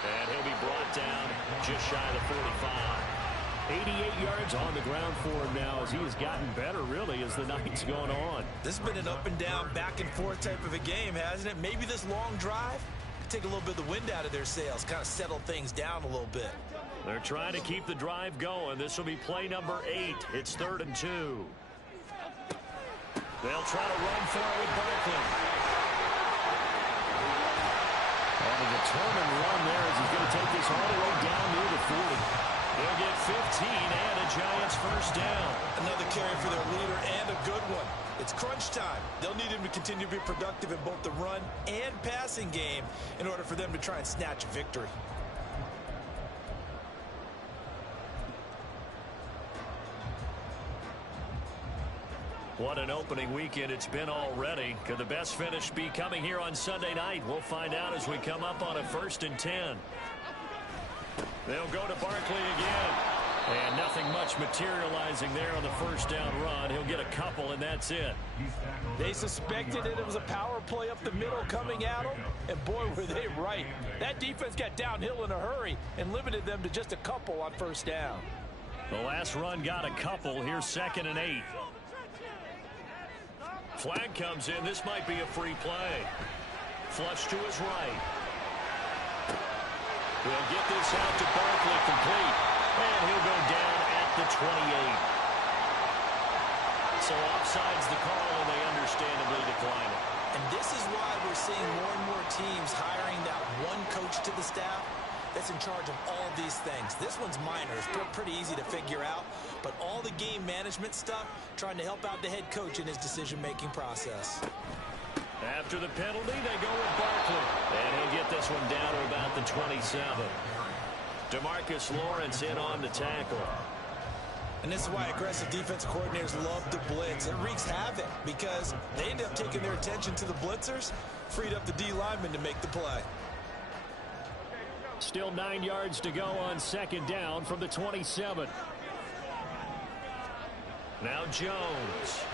And he'll be brought down just shy of the 45. 88 yards on the ground for him now as he has gotten better, really, as the night's gone on. This has been an up and down, back and forth type of a game, hasn't it? Maybe this long drive could take a little bit of the wind out of their sails, kind of settle things down a little bit. They're trying to keep the drive going. This will be play number 8. It's 3rd and 2. They'll try to run for it with Barkley. And a determined run there as he's going to take this all the way down near the 40. They'll get 15 and a Giants first down. Another carry for their leader and a good one. It's crunch time. They'll need him to continue to be productive in both the run and passing game in order for them to try and snatch a victory. What an opening weekend it's been already. Could the best finish be coming here on Sunday night? We'll find out as we come up on a 1st and 10. They'll go to Barkley again. And nothing much materializing there on the first down run. He'll get a couple, and that's it. They suspected it was a power play up the middle coming at them, and boy, were they right. That defense got downhill in a hurry and limited them to just a couple on first down. The last run got a couple. Here's 2nd and 8. Flag comes in. This might be a free play. Flush to his right. He'll get this out to Barkley, complete. And he'll go down at the 28. So offside's the call, and they understandably decline it. And this is why we're seeing more and more teams hiring that one coach to the staff that's in charge of all these things. This one's minor. It's pretty easy to figure out. But all the game management stuff, trying to help out the head coach in his decision-making process. After the penalty, they go with Barkley. And he'll get this one down to about the 27. DeMarcus Lawrence in on the tackle. And this is why aggressive defensive coordinators love to blitz. It wreaks havoc because they end up taking their attention to the blitzers, freed up the D linemen to make the play. Still 9 yards to go on 2nd down from the 27. Now Jones.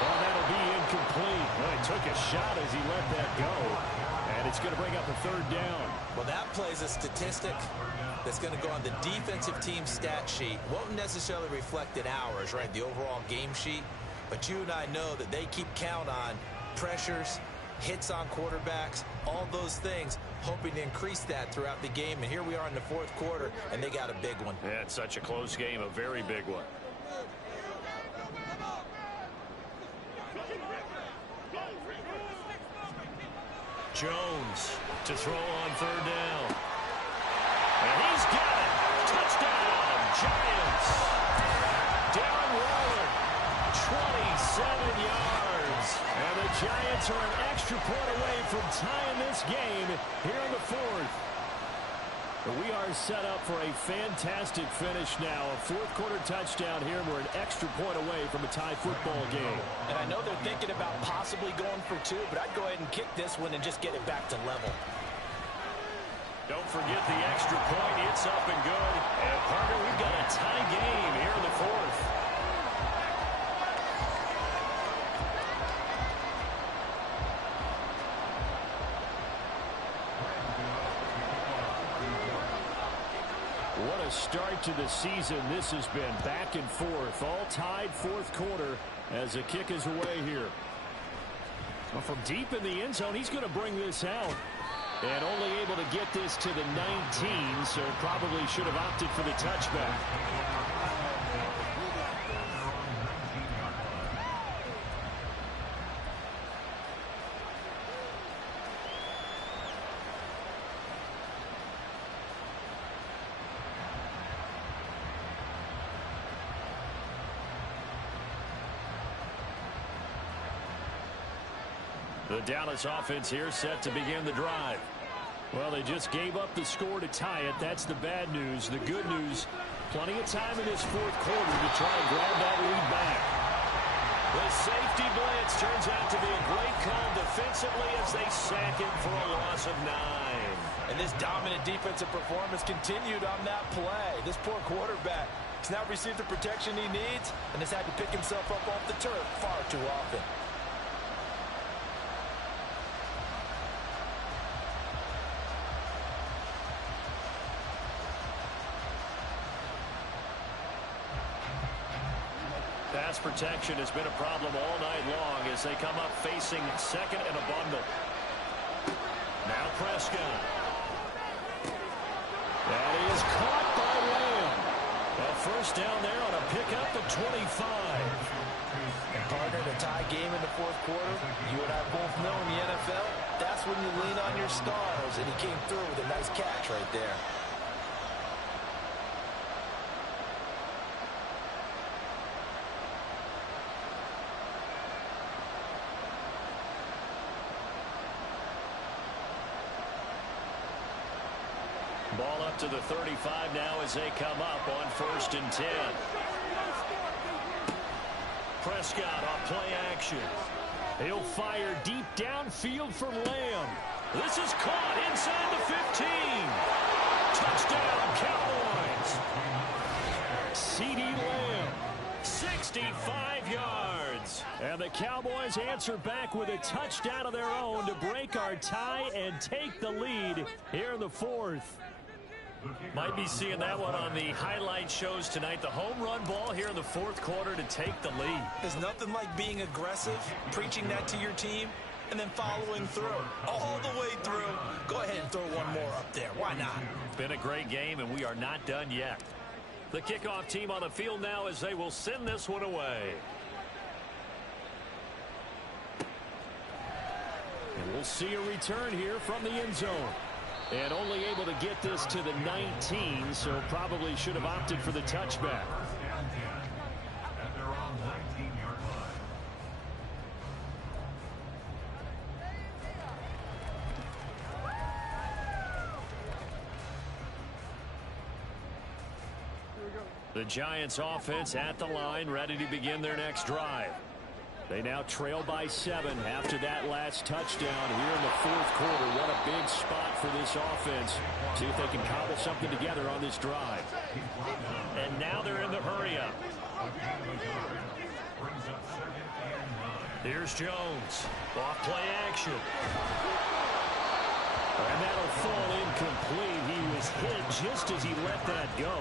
Well, that'll be incomplete. Well, he took a shot as he let that go. And it's going to bring up a 3rd down. Well, that plays a statistic that's going to go on the defensive team stat sheet. Won't necessarily reflect in ours, right, the overall game sheet. But you and I know that they keep count on pressures, hits on quarterbacks, all those things, hoping to increase that throughout the game. And here we are in the 4th quarter, and they got a big one. Yeah, it's such a close game, a very big one. Jones to throw on 3rd down. And he's got it. Touchdown, Giants. Darren Waller, 27 yards. And the Giants are an extra point away from tying this game here in the 4th. We are set up for a fantastic finish now. A 4th quarter touchdown here. We're an extra point away from a tie football game. And I know they're thinking about possibly going for 2, but I'd go ahead and kick this one and just get it back to level. Don't forget the extra point. It's up and good. And Parker, we've got a tie game here in the 4th. What a start to the season this has been. Back and forth, all tied 4th quarter as the kick is away here. Well, from deep in the end zone, he's going to bring this out. And only able to get this to the 19, so probably should have opted for the touchback. The Dallas offense here set to begin the drive. Well, they just gave up the score to tie it. That's the bad news. The good news, plenty of time in this 4th quarter to try and grab that lead back. The safety blitz turns out to be a great call defensively as they sack him for a loss of 9. And this dominant defensive performance continued on that play. This poor quarterback has now received the protection he needs and has had to pick himself up off the turf far too often. pass protection has been a problem all night long as they come up facing second and a bundle. Now Prescott. That is caught by Lamb. A first down there on a pickup of 25. And partner, in a tie game in the fourth quarter, you and I both know in the NFL, that's when you lean on your stars, and he came through with a nice catch right there. Ball up to the 35 now as they come up on 1st and 10. Prescott on play action. He'll fire deep downfield for Lamb. This is caught inside the 15. Touchdown, Cowboys. CeeDee Lamb, 65 yards. And the Cowboys answer back with a touchdown of their own to break our tie and take the lead here in the fourth. Might be seeing that one on the highlight shows tonight. The home run ball here in the fourth quarter to take the lead. There's nothing like being aggressive, preaching that to your team, and then following through. All the way through. Go ahead and throw one more up there. Why not? Been a great game, and we are not done yet. The kickoff team on the field now as they will send this one away. And we'll see a return here from the end zone. And only able to get this to the 19, so probably should have opted for the touchback. At their own 19-yard line. The Giants offense at the line, ready to begin their next drive. They now trail by 7 after that last touchdown here in the fourth quarter. What a big spot for this offense. See if they can cobble something together on this drive. And now they're in the hurry-up. Here's Jones. Off play action. And that'll fall incomplete. He was hit just as he let that go.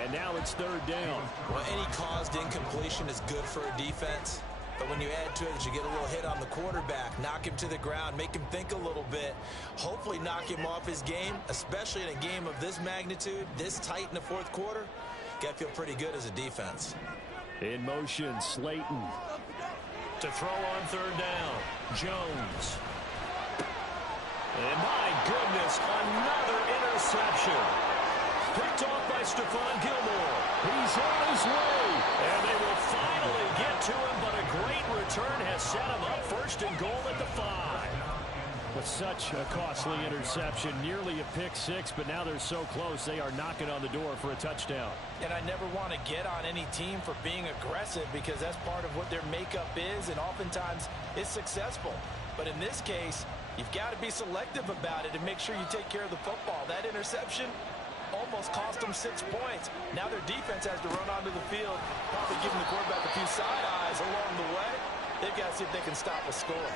And now it's 3rd down. Well, any caused incompletion is good for a defense. But when you add to it that you get a little hit on the quarterback, knock him to the ground, make him think a little bit, hopefully knock him off his game, especially in a game of this magnitude, this tight in the fourth quarter, got to feel pretty good as a defense. In motion, Slayton. To throw on 3rd down, Jones. And my goodness, another interception. Picked off by Stephon Gilmore. He's on his way. And they will finally get to him, but a great return has set him up 1st and goal at the 5. With such a costly interception, nearly a pick-6, but now they're so close they are knocking on the door for a touchdown. And I never want to get on any team for being aggressive because that's part of what their makeup is, and oftentimes it's successful. But in this case, you've got to be selective about it and make sure you take care of the football. That interception almost cost them 6 points. Now their defense has to run onto the field, probably giving the quarterback a few side eyes along the way. They've got to see if they can stop a score.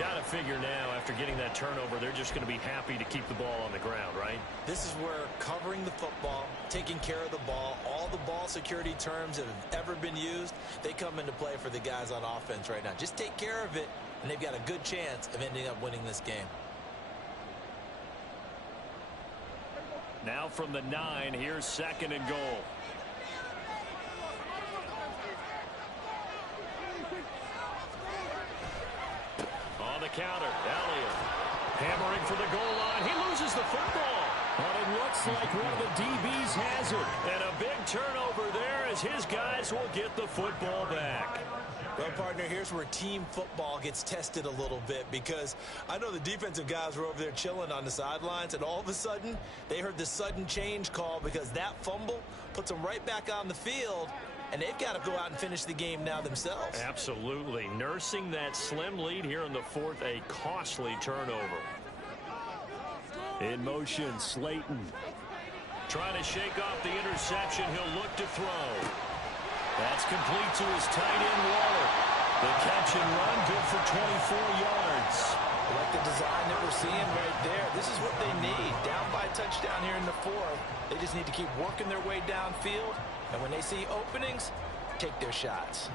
Got to figure now, after getting that turnover, they're just going to be happy to keep the ball on the ground, right? This is where covering the football, taking care of the ball, all the ball security terms that have ever been used, they come into play for the guys on offense right now. Just take care of it, and they've got a good chance of ending up winning this game. Now from the 9, here's 2nd and goal. On the counter, Elliott hammering for the goal line. He loses the football. But it looks like one of the DBs has it. And a big turnover there as his guys will get the football back. Well, partner, here's where team football gets tested a little bit because I know the defensive guys were over there chilling on the sidelines, and all of a sudden, they heard the sudden change call because that fumble puts them right back on the field, and they've got to go out and finish the game now themselves. Absolutely. Nursing that slim lead here in the fourth, a costly turnover. In motion, Slayton. Trying to shake off the interception. He'll look to throw. That's complete to his tight end, Waller. The catch and run, good for 24 yards. I like the design that we're seeing right there. This is what they need. Down by a touchdown here in the fourth. They just need to keep working their way downfield. And when they see openings, take their shots.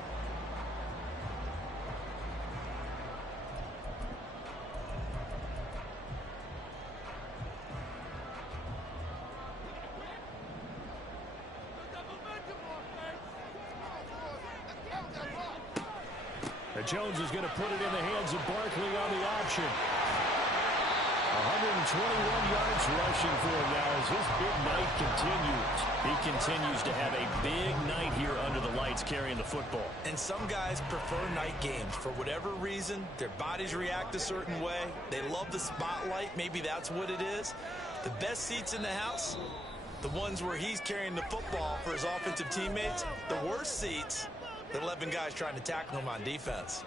Jones is going to put it in the hands of Barkley on the option. 121 yards rushing for him now as his big night continues. He continues to have a big night here under the lights carrying the football. And some guys prefer night games. For whatever reason, their bodies react a certain way. They love the spotlight. Maybe that's what it is. The best seats in the house, the ones where he's carrying the football for his offensive teammates. The worst seats, the 11 guys trying to tackle him on defense.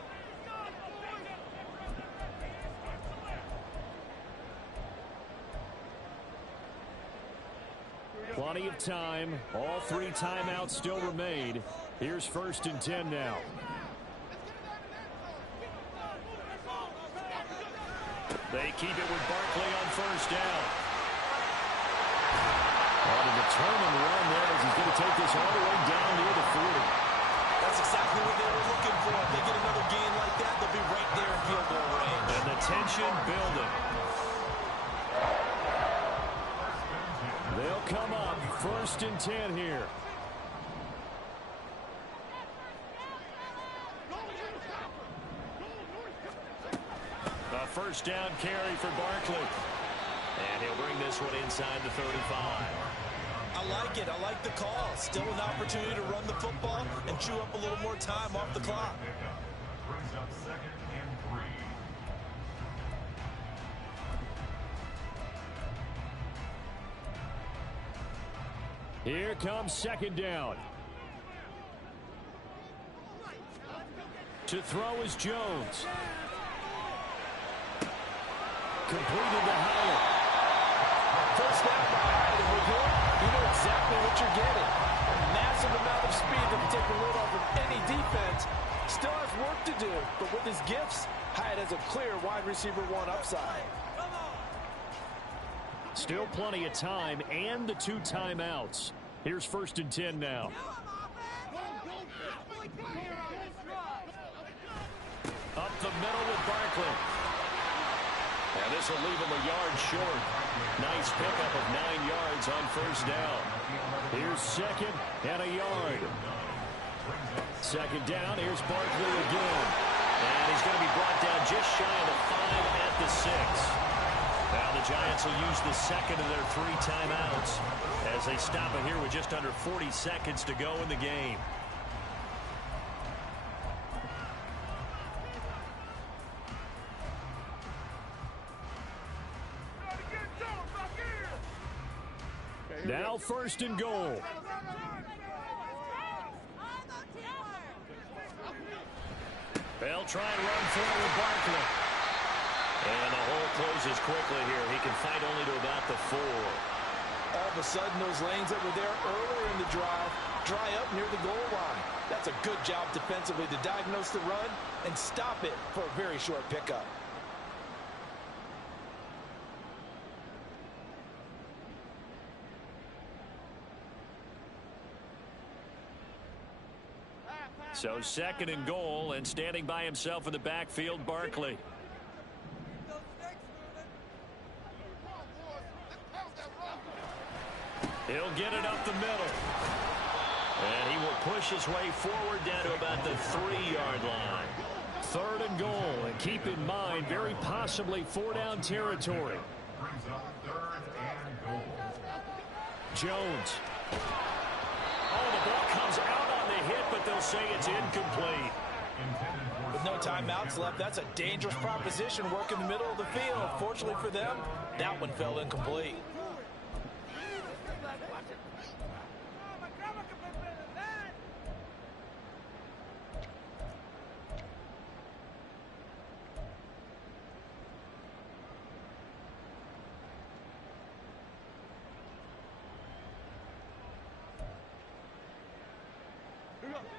Plenty of time. All 3 timeouts still remain. Here's 1st and 10 now. They keep it with Barkley on 1st down. On a determined run there as he's going to take this all the way down near the 40. That's exactly what they were looking for. If they get another gain like that, they'll be right there in field goal range. And the tension building. They'll come up 1st and 10 here. A 1st down carry for Barkley. And he'll bring this one inside the 35. I like it. I like the call. Still an opportunity to run the football and chew up a little more time off the clock. Brings up 2nd and 3. Here comes 2nd down. To throw is Jones. Completed to Howard. First down by Howard. With him, you know exactly what you're getting. A massive amount of speed that can take the lid off of any defense. Still has work to do, but with his gifts, Hyatt has a clear wide receiver 1 upside. Still plenty of time and the 2 timeouts. Here's 1st and 10 now. Up the middle with Barkley. And this will leave him a yard short. Nice pickup of 9 yards on 1st down. Here's 2nd and a yard. 2nd down. Here's Barkley again. And he's going to be brought down just shy of the 5 at the 6. Now the Giants will use the 2nd of their 3 timeouts as they stop it here with just under 40 seconds to go in the game. Now 1st and goal. They'll try and run through with Barkley. And the hole closes quickly here. He can fight only to about the 4. All of a sudden, those lanes that were there earlier in the drive dry up near the goal line. That's a good job defensively to diagnose the run and stop it for a very short pickup. So 2nd and goal, and standing by himself in the backfield, Barkley. He'll get it up the middle. And he will push his way forward down to about the 3-yard line. 3rd and goal, and keep in mind, very possibly 4-down territory. Brings up 3rd and goal. Jones. Oh, the ball comes out on the hit, but they'll say it's incomplete. With no timeouts left, that's a dangerous proposition. Work in the middle of the field. Fortunately for them, that one fell incomplete.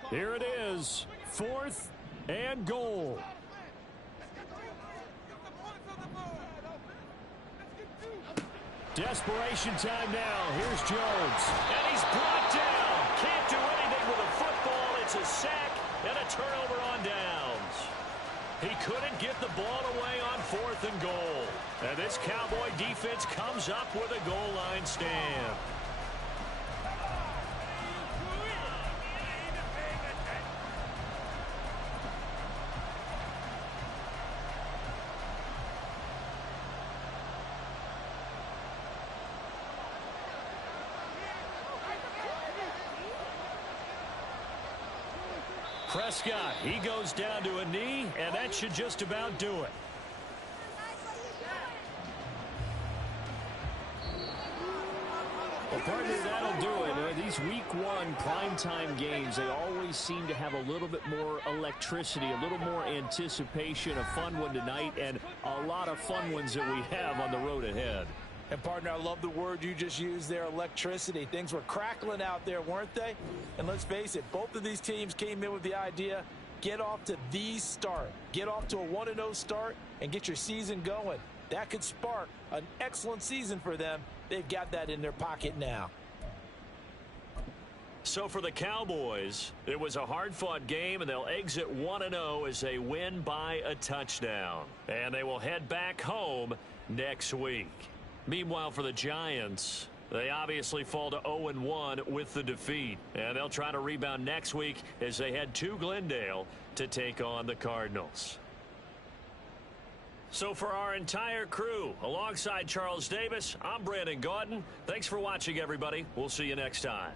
Here it is, 4th and goal. Desperation time now. Here's Jones. And he's brought down. Can't do anything with a football. It's gets a sack and a turnover on downs. He couldn't get the ball away on 4th and goal. And this Cowboy defense comes up with a goal line stand. Prescott, he goes down to a knee, and that should just about do it. Well, partner, that'll do it. These Week 1 primetime games, they always seem to have a little bit more electricity, a little more anticipation. A fun one tonight, and a lot of fun ones that we have on the road ahead. And, partner, I love the word you just used there, electricity. Things were crackling out there, weren't they? And let's face it, both of these teams came in with the idea, get off to the start. Get off to a 1-0 start and get your season going. That could spark an excellent season for them. They've got that in their pocket now. So for the Cowboys, it was a hard-fought game, and they'll exit 1-0 as they win by a touchdown. And they will head back home next week. Meanwhile, for the Giants, they obviously fall to 0-1 with the defeat. And they'll try to rebound next week as they head to Glendale to take on the Cardinals. So for our entire crew, alongside Charles Davis, I'm Brandon Gaudin. Thanks for watching, everybody. We'll see you next time.